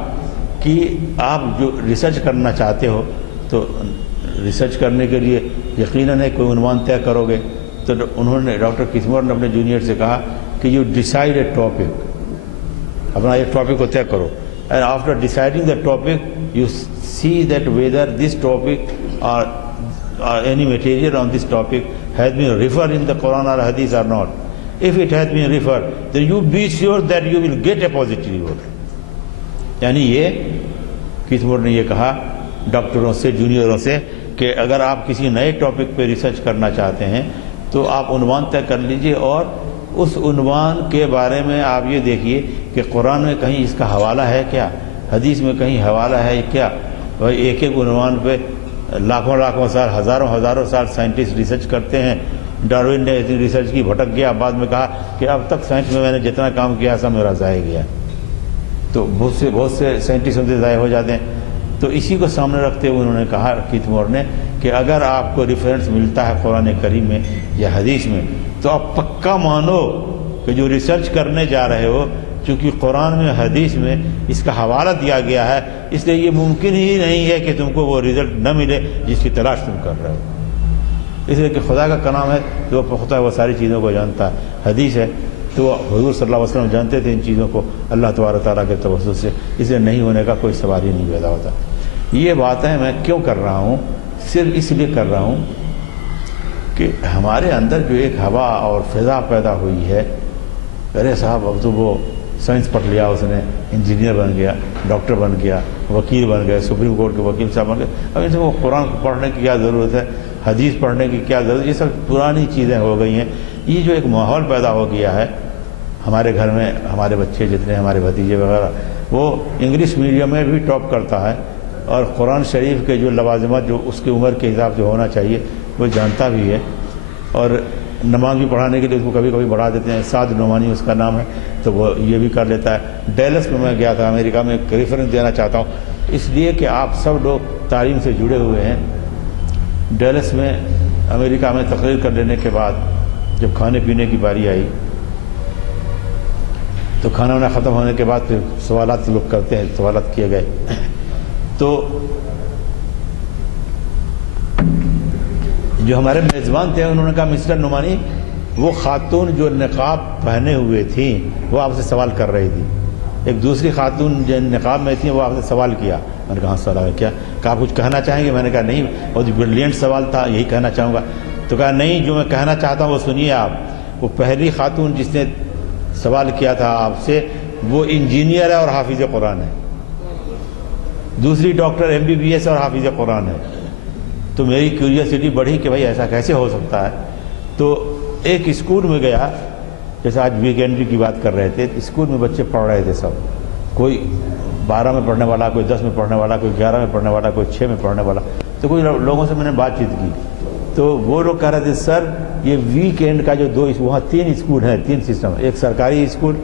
کہ آپ جو ریسرچ کرنا چاہتے ہو تو ریسرچ کرنے کے لیے یقیناً کوئی عنوان طے کرو گے. تو انہوں نے، ڈاکٹر کیتھ مور نے اپنے جونیئر سے کہا کہ یو ڈیسائڈ اے ٹاپک، اپنا ایک ٹاپک کو طے کرو. And after deciding the topic you see that whether this topic اور any material on this topic has been referred in the Quran or Hadith or not. If it has been referred, then you be sure that you will get a positive vote. یعنی یہ کیتھ مور نے یہ کہا ڈاکٹروں سے، جونیئروں سے کہ اگر آپ کسی نئے ٹاپک پہ ریسرچ کرنا چاہتے ہیں تو آپ عنوان طے کر لیجئے، اور اس عنوان کے بارے میں آپ یہ دیکھیے کہ قرآن میں کہیں اس کا حوالہ ہے کیا، حدیث میں کہیں حوالہ ہے کیا. بھائی ایک ایک عنوان پہ لاکھوں سال، ہزاروں سال سائنٹسٹ ریسرچ کرتے ہیں. ڈاروین نے اتنی ریسرچ کی، بھٹک گیا، بعد میں کہا کہ اب تک سائنس میں نے جتنا کام کیا سب میرا ضائع گیا. تو بہت سے سائنٹسٹ ان سے ضائع ہو جاتے ہیں. تو اسی کو سامنے رکھتے ہوئے انہوں نے کہا کیتھ مور نے کہ اگر آپ کو ریفرنس ملتا ہے قرآن کریم میں یا حدیث میں تو آپ پکا مانو کہ جو ریسرچ کرنے جا رہے ہو، چونکہ قرآن میں حدیث میں اس کا حوالہ دیا گیا ہے، اس لیے یہ ممکن ہی نہیں ہے کہ تم کو وہ رزلٹ نہ ملے جس کی تلاش تم کر رہے ہو. اس لیے کہ خدا کا کلام ہے جو پختہ وہ ساری چیزوں کو جانتا ہے. حدیث ہے تو حضور صلی اللہ علیہ وسلم جانتے تھے ان چیزوں کو اللہ تبارک تعالیٰ کے توسط سے، اس لیے نہیں ہونے کا کوئی سوال ہی نہیں پیدا ہوتا. یہ باتیں میں کیوں کر رہا ہوں؟ صرف اس لیے کر رہا ہوں کہ ہمارے اندر جو ایک ہوا اور فضا پیدا ہوئی ہے، ارے صاحب اب تو وہ سائنس پڑھ لیا، اس نے انجینئر بن گیا، ڈاکٹر بن گیا، وکیل بن گئے، سپریم کورٹ کے وکیل صاحب بن گئے. اب ان سے وہ قرآن کو پڑھنے کی کیا ضرورت ہے، حدیث پڑھنے کی کیا ضرورت ہے؟ یہ سب پرانی چیزیں ہو گئی ہیں. یہ جو ایک ماحول پیدا ہو گیا ہے ہمارے گھر میں، ہمارے بچے جتنے، ہمارے بھتیجے وغیرہ، وہ انگلش میڈیم میں بھی ٹاپ کرتا ہے، اور قرآن شریف کے جو لوازمات جو اس کی عمر کے حساب سے ہونا چاہیے وہ جانتا بھی ہے. اور نماز بھی پڑھانے کے لیے اس کو کبھی کبھی بڑھا دیتے ہیں، سعد نعمانی اس کا نام ہے، تو وہ یہ بھی کر لیتا ہے. ڈیلس میں گیا تھا امریکہ میں، ایک ریفرنس دینا چاہتا ہوں اس لیے کہ آپ سب لوگ تعلیم سے جڑے ہوئے ہیں. ڈیلس میں امریکہ میں تقریر کر لینے کے بعد جب کھانے پینے کی باری آئی تو کھانا وانا ختم ہونے کے بعد پھر سوالات لوگ کرتے ہیں، سوالات کیے گئے. تو جو ہمارے میزبان تھے انہوں نے کہا مسٹر نعمانی، وہ خاتون جو نقاب پہنے ہوئے تھیں وہ آپ سے سوال کر رہی تھی. ایک دوسری خاتون جو نقاب میں تھیں وہ آپ سے سوال کیا. میں نے کہا سوال ہے کیا؟ کہا آپ کچھ کہنا چاہیں گے؟ میں نے کہا نہیں، اور بریلینٹ سوال تھا، یہی کہنا چاہوں گا. تو کہا نہیں، جو میں کہنا چاہتا ہوں وہ سنیے آپ. وہ پہلی خاتون جس نے سوال کیا تھا آپ سے وہ انجینئر ہے اور حافظ قرآن ہے، دوسری ڈاکٹر MBBS اور حافظ قرآن ہے. تو میری کیوریوسٹی بڑھی کہ بھائی ایسا کیسے ہو سکتا ہے. تو ایک اسکول میں گیا، جیسے آج ویکینڈ کی بات کر رہے تھے، اسکول میں بچے پڑھ رہے تھے سب، کوئی 12 میں پڑھنے والا، کوئی 10 میں پڑھنے والا، کوئی 11 میں پڑھنے والا، کوئی 6 میں پڑھنے والا. تو کوئی لوگوں سے میں نے بات چیت کی تو وہ لوگ کہہ رہے تھے سر یہ ویک اینڈ کا جو وہاں 3 اسکول ہیں، 3 سسٹم، ایک سرکاری اسکول،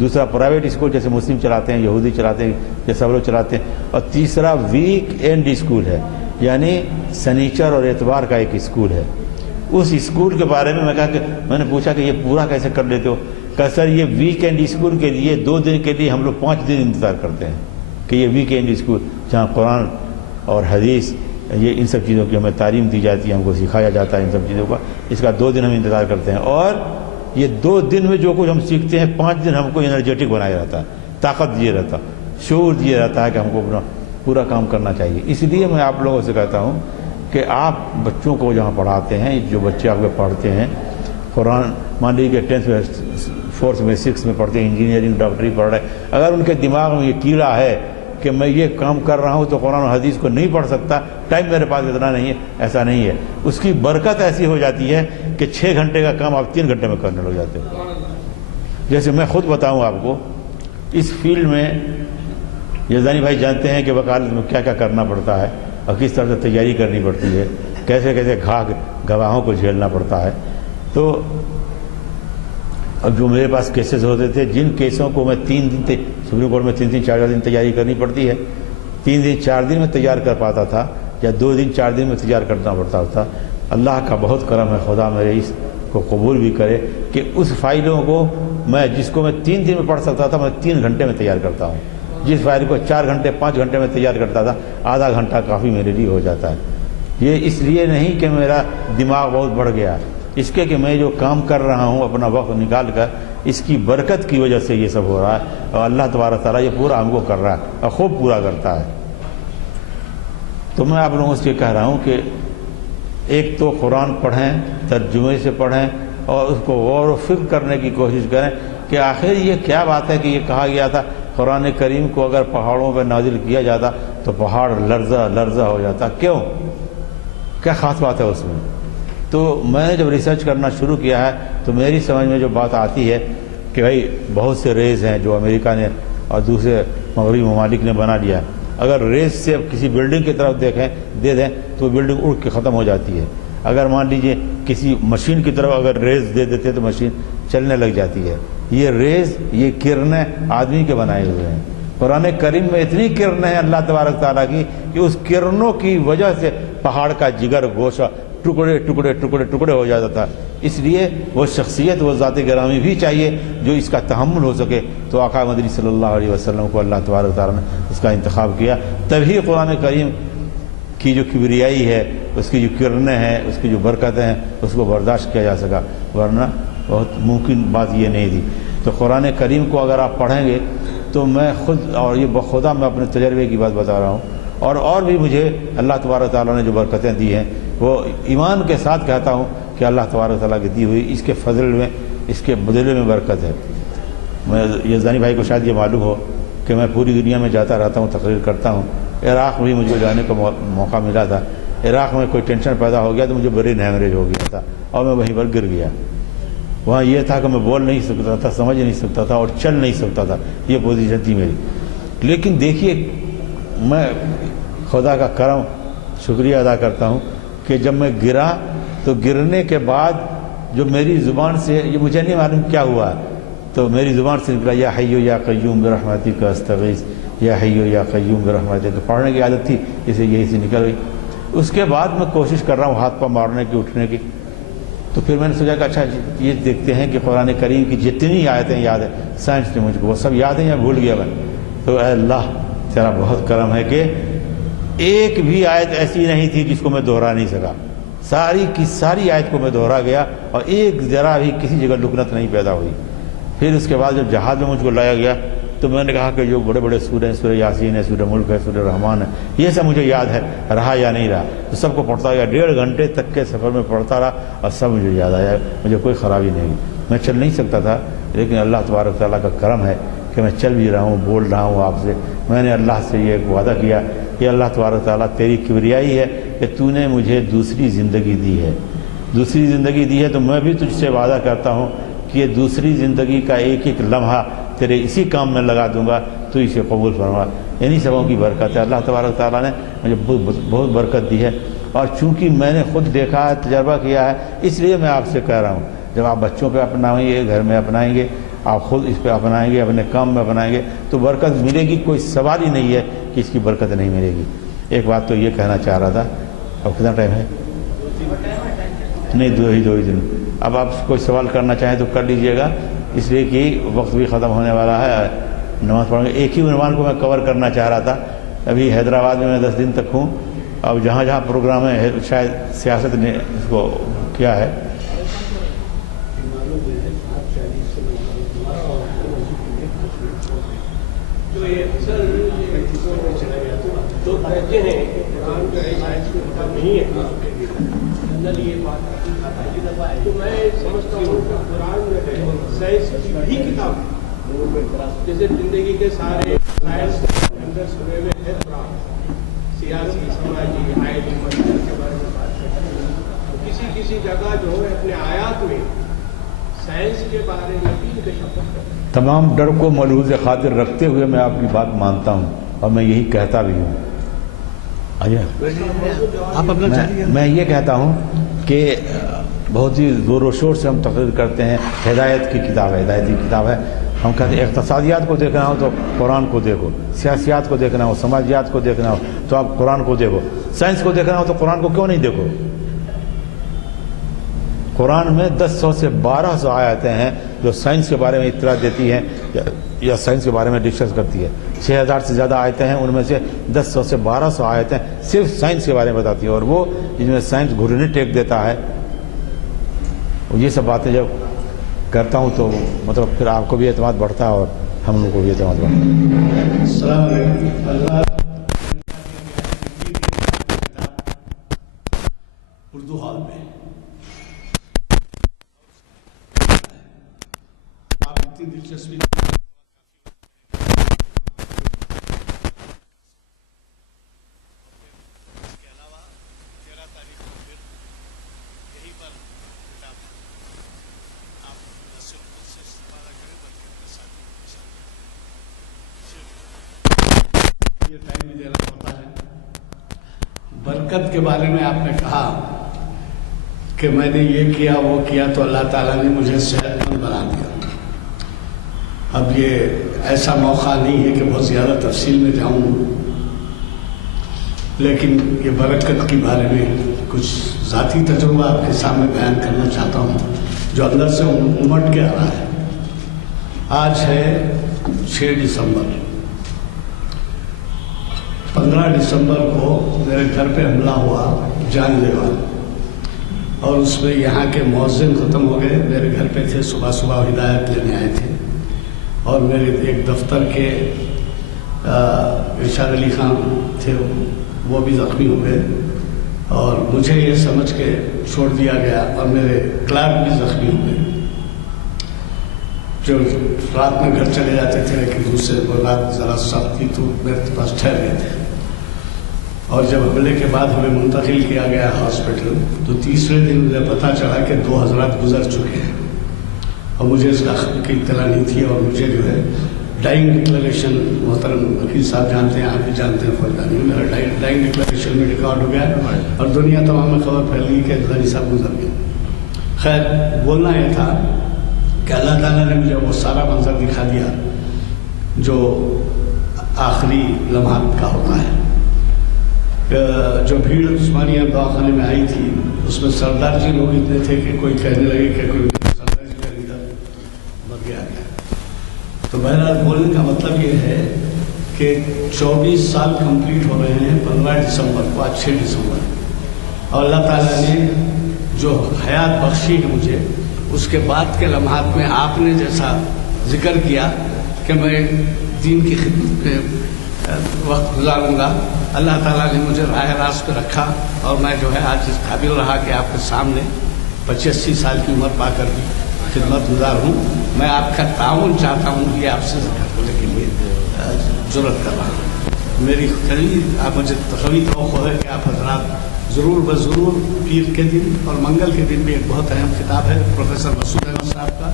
دوسرا پرائیویٹ اسکول جیسے مسلم چلاتے ہیں، یہودی چلاتے ہیں، جیسے سب لوگ چلاتے ہیں، اور تیسرا ویک اینڈ اسکول ہے، یعنی سنیچر اور اتوار کا ایک اسکول ہے۔ اس اسکول کے بارے میں کہا کہ میں نے پوچھا کہ یہ پورا کیسے کر لیتے ہو؟ کہ سر یہ ویک اینڈ اسکول کے لیے 2 دن کے لیے ہم لوگ 5 دن انتظار کرتے ہیں کہ یہ ویک اینڈ اسکول جہاں قرآن اور حدیث یہ ان سب چیزوں کی ہمیں تعلیم دی جاتی ہے، ہم کو سکھایا جاتا ہے ان سب چیزوں کا، اس کا 2 دن ہم انتظار کرتے ہیں، اور یہ 2 دن میں جو کچھ ہم سیکھتے ہیں 5 دن ہم کو انرجیٹک بنایا رہتا ہے، طاقت دیے رہتا، شعور دیے رہتا ہے کہ ہم کو اپنا پورا کام کرنا چاہیے۔ اس لیے میں آپ لوگوں سے کہتا ہوں کہ آپ بچوں کو جہاں پڑھاتے ہیں، جو بچے آپ کے پڑھتے ہیں قرآن، مان لیجیے کہ 10th میں 4th میں 6th میں پڑھتے ہیں، انجینئرنگ ڈاکٹری پڑھ رہے ہیں، اگر ان کے دماغ میں یہ کیڑا ہے کہ میں یہ کام کر رہا ہوں تو قرآن و حدیث کو نہیں پڑھ سکتا، ٹائم میرے پاس اتنا نہیں ہے، ایسا نہیں ہے، اس کی برکت ایسی ہو جاتی ہے کہ 6 گھنٹے کا کام آپ 3 گھنٹے میں کرنے لگ جاتے ہو۔ جیسے میں خود بتاؤں آپ کو، اس فیلڈ میں یزدانی بھائی جانتے ہیں کہ وکالت میں کیا کیا کرنا پڑتا ہے اور کس طرح سے تیاری کرنی پڑتی ہے، کیسے کیسے گواہوں کو جھیلنا پڑتا ہے۔ تو اب جو میرے پاس کیسز ہوتے تھے، جن کیسوں کو میں 3 دن سپریم کورٹ میں 3-4 دن تیاری کرنی پڑتی ہے، 3-4 دن میں تیار کر پاتا تھا، یا 2-4 دن میں تیار کرنا پڑتا تھا۔ اللہ کا بہت کرم ہے، خدا میرے اس کو قبول بھی کرے کہ اس فائلوں کو میں جس کو میں 3 دن میں پڑھ سکتا تھا، میں 3 گھنٹے میں تیار کرتا ہوں۔ جس فائل کو 4 گھنٹے 5 گھنٹے میں تیار کرتا تھا، آدھا گھنٹہ کافی میرے لیے ہو جاتا ہے۔ یہ اس لیے نہیں کہ میرا دماغ بہت بڑھ گیا، اس کے کہ میں جو کام کر رہا ہوں اپنا وقت نکال کر، اس کی برکت کی وجہ سے یہ سب ہو رہا ہے، اور اللہ تبارک تعالیٰ یہ پورا ہم کو کر رہا ہے اور خوب پورا کرتا ہے۔ تو میں آپ لوگوں سے کہہ رہا ہوں کہ ایک تو قرآن پڑھیں، ترجمے سے پڑھیں، اور اس کو غور و فکر کرنے کی کوشش کریں کہ آخر یہ کیا بات ہے کہ یہ کہا گیا تھا قرآن کریم کو اگر پہاڑوں پہ نازل کیا جاتا تو پہاڑ لرزہ ہو جاتا، کیوں؟ کیا خاص بات ہے اس میں؟ تو میں نے جب ریسرچ کرنا شروع کیا ہے تو میری سمجھ میں جو بات آتی ہے کہ بھائی بہت سے ریز ہیں جو امریکہ نے اور دوسرے مغربی ممالک نے بنا لیا ہے، اگر ریز سے کسی بلڈنگ کی طرف دے دیں تو وہ بلڈنگ اڑ کے ختم ہو جاتی ہے، اگر مان لیجئے کسی مشین کی طرف اگر ریز دے دیتے تو مشین چلنے لگ جاتی ہے۔ یہ ریز، یہ کرنیں آدمی کے بنائے ہوئے ہیں۔ قرآن کریم میں اتنی کرنیں ہیں اللہ تبارک تعالیٰ کی کہ اس کرنوں کی وجہ سے پہاڑ کا جگر گوشہ ٹکڑے ٹکڑے ٹکڑے ٹکڑے ہو جاتا تھا۔ اس لیے وہ شخصیت، وہ ذات گرامی بھی چاہیے جو اس کا تحمل ہو سکے، تو آقا مدنی صلی اللہ علیہ وسلم کو اللہ تبارک تعالیٰ نے اس کا انتخاب کیا، تبھی قرآن کریم کی جو کبریائی ہے، اس کی جو کرنیں ہیں، اس کی جو برکتیں ہیں، اس کو برداشت کیا جا سکا، ورنہ بہت ممکن بات یہ نہیں تھی۔ تو قرآن کریم کو اگر آپ پڑھیں گے تو میں خود، اور یہ بخدا میں اپنے تجربے کی بات بتا رہا ہوں، اور بھی مجھے اللہ تبارک تعالیٰ نے جو برکتیں دی ہیں وہ ایمان کے ساتھ کہتا ہوں کہ اللہ تبارک تعالیٰ کی دی ہوئی اس کے فضل میں، اس کے بدلے میں برکت ہے۔ میں یزدانی بھائی کو شاید یہ معلوم ہو کہ میں پوری دنیا میں جاتا رہتا ہوں، تقریر کرتا ہوں۔ عراق بھی مجھے جانے کا موقع ملا تھا، عراق میں کوئی ٹینشن پیدا ہو گیا تو مجھے برین ہیمریج ہو گیا تھا اور میں وہیں پر گر گیا۔ وہاں یہ تھا کہ میں بول نہیں سکتا تھا، سمجھ نہیں سکتا تھا اور چل نہیں سکتا تھا، یہ پوزیشن تھی میری۔ لیکن دیکھیے، میں خدا کا کرم شکریہ ادا کرتا ہوں کہ جب میں گرا تو گرنے کے بعد جو میری زبان سے، یہ مجھے نہیں معلوم کیا ہوا، تو میری زبان سے نکلا یا حیو یا قیوم برحمتک استغیث، یا حیو یا قیوم برحمتک، پڑھنے کی عادت تھی اسے یہی سے نکل گئی۔ اس کے بعد میں کوشش کر رہا ہوں ہاتھ پاؤں مارنے کی، اٹھنے کی، تو پھر میں نے سوچا کہ اچھا یہ دیکھتے ہیں کہ قرآن کریم کی جتنی آیتیں یاد ہیں، سائنس نے مجھ کو وہ سب یاد ہیں یا بھول گیا میں؟ تو اے اللہ تیرا بہت کرم ہے کہ ایک بھی آیت ایسی نہیں تھی جس کو میں دہرا نہیں سکا، ساری کی ساری آیت کو میں دہرا گیا اور ایک ذرا بھی کسی جگہ لکنت نہیں پیدا ہوئی۔ پھر اس کے بعد جب جہاز میں مجھ کو لایا گیا تو میں نے کہا کہ جو بڑے بڑے سورہ ہیں، سورہ یاسین ہے، سورہ ملک ہے، سورہ رحمان ہے، یہ سب مجھے یاد ہے، رہا یا نہیں رہا، تو سب کو پڑھتا گیا، 1.5 گھنٹے تک کے سفر میں پڑھتا رہا اور سب مجھے یاد آیا، مجھے کوئی خرابی نہیں ہوئی۔ میں چل نہیں سکتا تھا، لیکن اللہ تبارک تعالیٰ کا کرم ہے کہ میں چل بھی رہا ہوں، بول رہا ہوں آپ سے۔ میں نے اللہ سے یہ ایک وعدہ کیا کہ اللہ تبارک تعالیٰ تیری کبریائی ہے کہ تو نے مجھے دوسری زندگی دی ہے، دوسری زندگی دی ہے، تو میں بھی تجھ سے وعدہ کرتا ہوں کہ یہ دوسری زندگی کا ایک ایک لمحہ تیرے اسی کام میں لگا دوں گا، تو اسے قبول فرما۔ انہی سبوں کی برکت ہے، اللہ تبارک تعالیٰ نے مجھے بہت برکت دی ہے، اور چونکہ میں نے خود دیکھا ہے، تجربہ کیا ہے، اس لیے میں آپ سے کہہ رہا ہوں، جب آپ بچوں پہ اپنائیں گے، گھر میں اپنائیں گے، آپ خود اس پہ اپنائیں گے، اپنے کام میں اپنائیں گے تو برکت ملے گی، کوئی سوال ہی نہیں ہے کہ اس کی برکت نہیں ملے گی۔ ایک بات تو یہ کہنا چاہ رہا تھا، اب کتنا ٹائم ہے؟ نہیں، دو ہی دن۔ اب آپ کوئی سوال کرنا چاہیں تو کر لیجئے گا، اس لیے کہ وقت بھی ختم ہونے والا ہے، نماز پڑھیں گے۔ ایک ہی عنوان کو میں کور کرنا چاہ رہا تھا۔ ابھی حیدرآباد میں 10 دن تک ہوں، اب جہاں جہاں پروگرام ہے شاید سیاست نے اس کو کیا ہے۔ جو یہ اکثر لوگ کہتے ہیں کہ قرآن جو ہے سائنس کی کتاب نہیں ہے، جنرل یہ بات تو میں سمجھتا ہوں کہ قرآن جو ہے سائنس کی بھی کتاب ہے، جیسے زندگی کے سارے سائنس کے اندر سنے ہوئے ہے قرآن، سیاسی، سماجی، آئلی مسائل کے بارے میں بات کرتے ہیں، کسی کسی جگہ جو ہے اپنے آیات میں سائنس کے بارے میں بھی انکشاف کرتے ہیں۔ تمام ڈر کو ملحوظ خاطر رکھتے ہوئے میں آپ کی بات مانتا ہوں اور میں یہی کہتا بھی ہوں۔ میں یہ کہتا ہوں کہ بہت ہی زور و شور سے ہم تقریر کرتے ہیں ہدایت کی کتاب ہے، ہدایتی کتاب ہے۔ ہم کہتے ہیں اقتصادیات کو دیکھنا ہو تو قرآن کو دیکھو، سیاسیات کو دیکھنا ہو، سماجیات کو دیکھنا ہو تو آپ قرآن کو دیکھو، سائنس کو دیکھنا ہو تو قرآن کو کیوں نہیں دیکھو؟ قرآن میں 100 سے 1200 آیتیں ہیں جو سائنس کے بارے میں اطلاع دیتی ہیں یا سائنس کے بارے میں ڈسکس کرتی ہے۔ 6000 سے زیادہ آیتیں ہیں، ان میں سے 100 سے 1200 آیتیں صرف سائنس کے بارے میں بتاتی ہیں، اور وہ جن میں سائنس گھرنے ٹیک دیتا ہے، یہ سب باتیں جب کرتا ہوں تو مطلب پھر آپ کو بھی اعتماد بڑھتا ہے اور ہم لوگوں کو بھی اعتماد بڑھتا ہے۔ السلام علیکم۔ اردو ہال میں آپ اتنی دلچسپی ٹائم بھی دینا پڑتا ہے۔ برکت کے بارے میں آپ نے کہا کہ میں نے یہ کیا وہ کیا تو اللہ تعالیٰ نے مجھے صحت مند بنا دیا۔ اب یہ ایسا موقع نہیں ہے کہ بہت زیادہ تفصیل میں جاؤں، لیکن یہ برکت کے بارے میں کچھ ذاتی تجربہ آپ کے سامنے بیان کرنا چاہتا ہوں جو اندر سے امٹ کے آ رہا ہے۔ آج ہے 6 دسمبر۔ 15 دسمبر کو میرے گھر پہ حملہ ہوا جان لیوا، اور اس میں یہاں کے مؤذن ختم ہو گئے، میرے گھر پہ تھے، صبح صبح ہدایت لینے آئے تھے، اور میرے ایک دفتر کے ارشاد علی خان تھے، وہ بھی زخمی ہو گئے، اور مجھے یہ سمجھ کے چھوڑ دیا گیا، اور میرے کلارک بھی زخمی ہو گئے جو رات میں گھر چلے جاتے تھے، لیکن دوسرے کو رات ذرا سخت تھی تو میرے پاس ٹھہر گئے تھے۔ اور جب حملے کے بعد ہمیں منتقل کیا گیا ہاسپٹل تو تیسرے دن مجھے پتہ چلا کہ 2 حضرات گزر چکے ہیں، اور مجھے اس کا کی اطلاع نہیں تھی، اور مجھے جو ہے ڈائنگ ڈکلریشن، محترم وکیل صاحب جانتے ہیں، آپ بھی جانتے ہیں، فوجدانی میں میرا ڈائنگ ڈکلریشن میں ریکارڈ ہو گیا، اور دنیا تمام میں خبر پھیل گئی کہ غنی صاحب گزر گئے۔ خیر، بولنا یہ تھا کہ اللہ تعالیٰ نے مجھے وہ سارا منظر دکھا دیا جو آخری لمحات کا ہوتا ہے۔ جو بھیڑ عثمانیہ دواخانے میں آئی تھی اس میں سردار جی لوگ اتنے تھے کہ کوئی کہنے لگے کہ کوئی سردار جی کا لیڈر مر گیا۔ تو بہرحال بولنے کا مطلب یہ ہے کہ 24 سال کمپلیٹ ہو رہے ہیں 15 دسمبر کو، آج 6 دسمبر، اور اللہ تعالیٰ نے جو حیات بخشی ہے مجھے، اس کے بعد کے لمحات میں آپ نے جیسا ذکر کیا کہ میں دین کی خدمت میں وقت گزاروں گا، اللہ تعالیٰ نے مجھے راہ راست پہ رکھا، اور میں جو ہے آج اس قابل رہا کہ آپ کے سامنے 85 سال کی عمر پا کر بھی خدمت گزار ہوں۔ میں آپ کا تعاون چاہتا ہوں، یہ آپ سے کرنے کے لیے ضرورت کر رہا ہوں۔ میری مجھے قوی توقع ہے کہ آپ حضرات ضرور بضرور پیر کے دن اور منگل کے دن بھی ایک بہت اہم کتاب ہے پروفیسر مسعود احمد صاحب کا،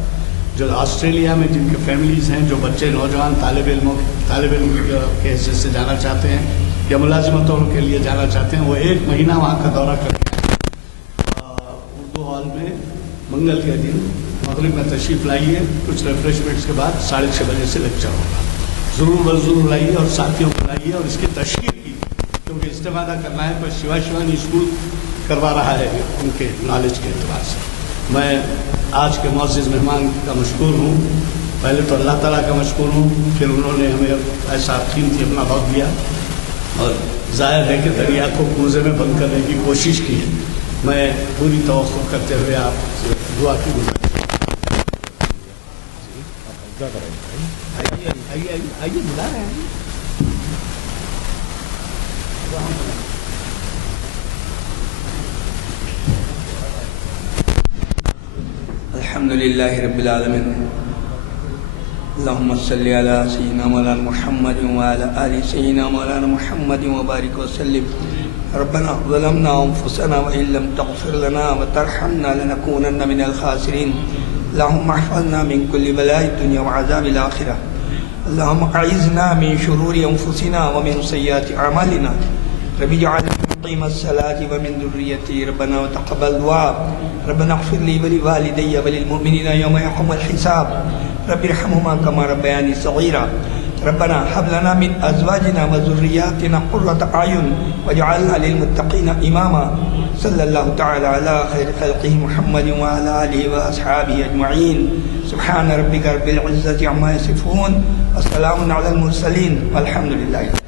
جو آسٹریلیا میں جن کے فیملیز ہیں، جو بچے نوجوان طالب علم کے حیثیت سے جانا چاہتے ہیں یا ملازمتوں کے لیے جانا چاہتے ہیں، وہ 1 مہینہ وہاں کا دورہ کرتے ہیں اردو ہال میں منگل کے دن مغرب میں تشریف لائیے، کچھ ریفریشمنٹس کے بعد 6:30 بجے سے لیکچر ہوگا. ضرور لائیے اور ساتھیوں کو لائیے اور اس کی تشہیر کی، کیونکہ استفادہ کرنا ہے. کوئی شیوانی اسکول کروا رہا ہے ان کے نالج کے اعتبار سے. میں آج کے معزز مہمان کا مشکور ہوں. پہلے تو اللہ تعالیٰ کا مشکور ہوں، پھر انہوں نے ہمیں ایسا قیمتی اپنا وقت دیا اور ظاہر ہے کہ دریا کو کوزے میں بند کرنے کی کوشش کی ہے. میں پوری توقع کرتے ہوئے آپ سے دعا کی گزارش. آئیے بلا رہے ہیں. الحمد لله رب العالمين. اللهم صل على سيدنا مولانا محمد وعلى آل سيدنا مولانا محمد وبارك وسلم. ربنا ظلمنا أنفسنا وإن لم تغفر لنا وترحمنا لنكونن من الخاسرين. اللهم احفظنا من كل بلاء الدنيا وعذاب الآخرة. اللهم أعذنا من شرور أنفسنا ومن سيئات أعمالنا. رب اجعلنا مقيم الصلاة ومن ذريتي. ربنا وتقبل دعاء. ربنا اغفر لي ولوالدي وللمؤمنين يوم يقوم الحساب. رب ارحمهما كما ربياني صغيرا. ربنا هب لنا من أزواجنا وذرياتنا قرة أعين واجعلنا للمتقين إماما. صلى الله تعالى على خير خلقه محمد وعلى آله وأصحابه أجمعين. سبحان ربك رب العزة عما يصفون وسلام على المرسلين والحمد لله.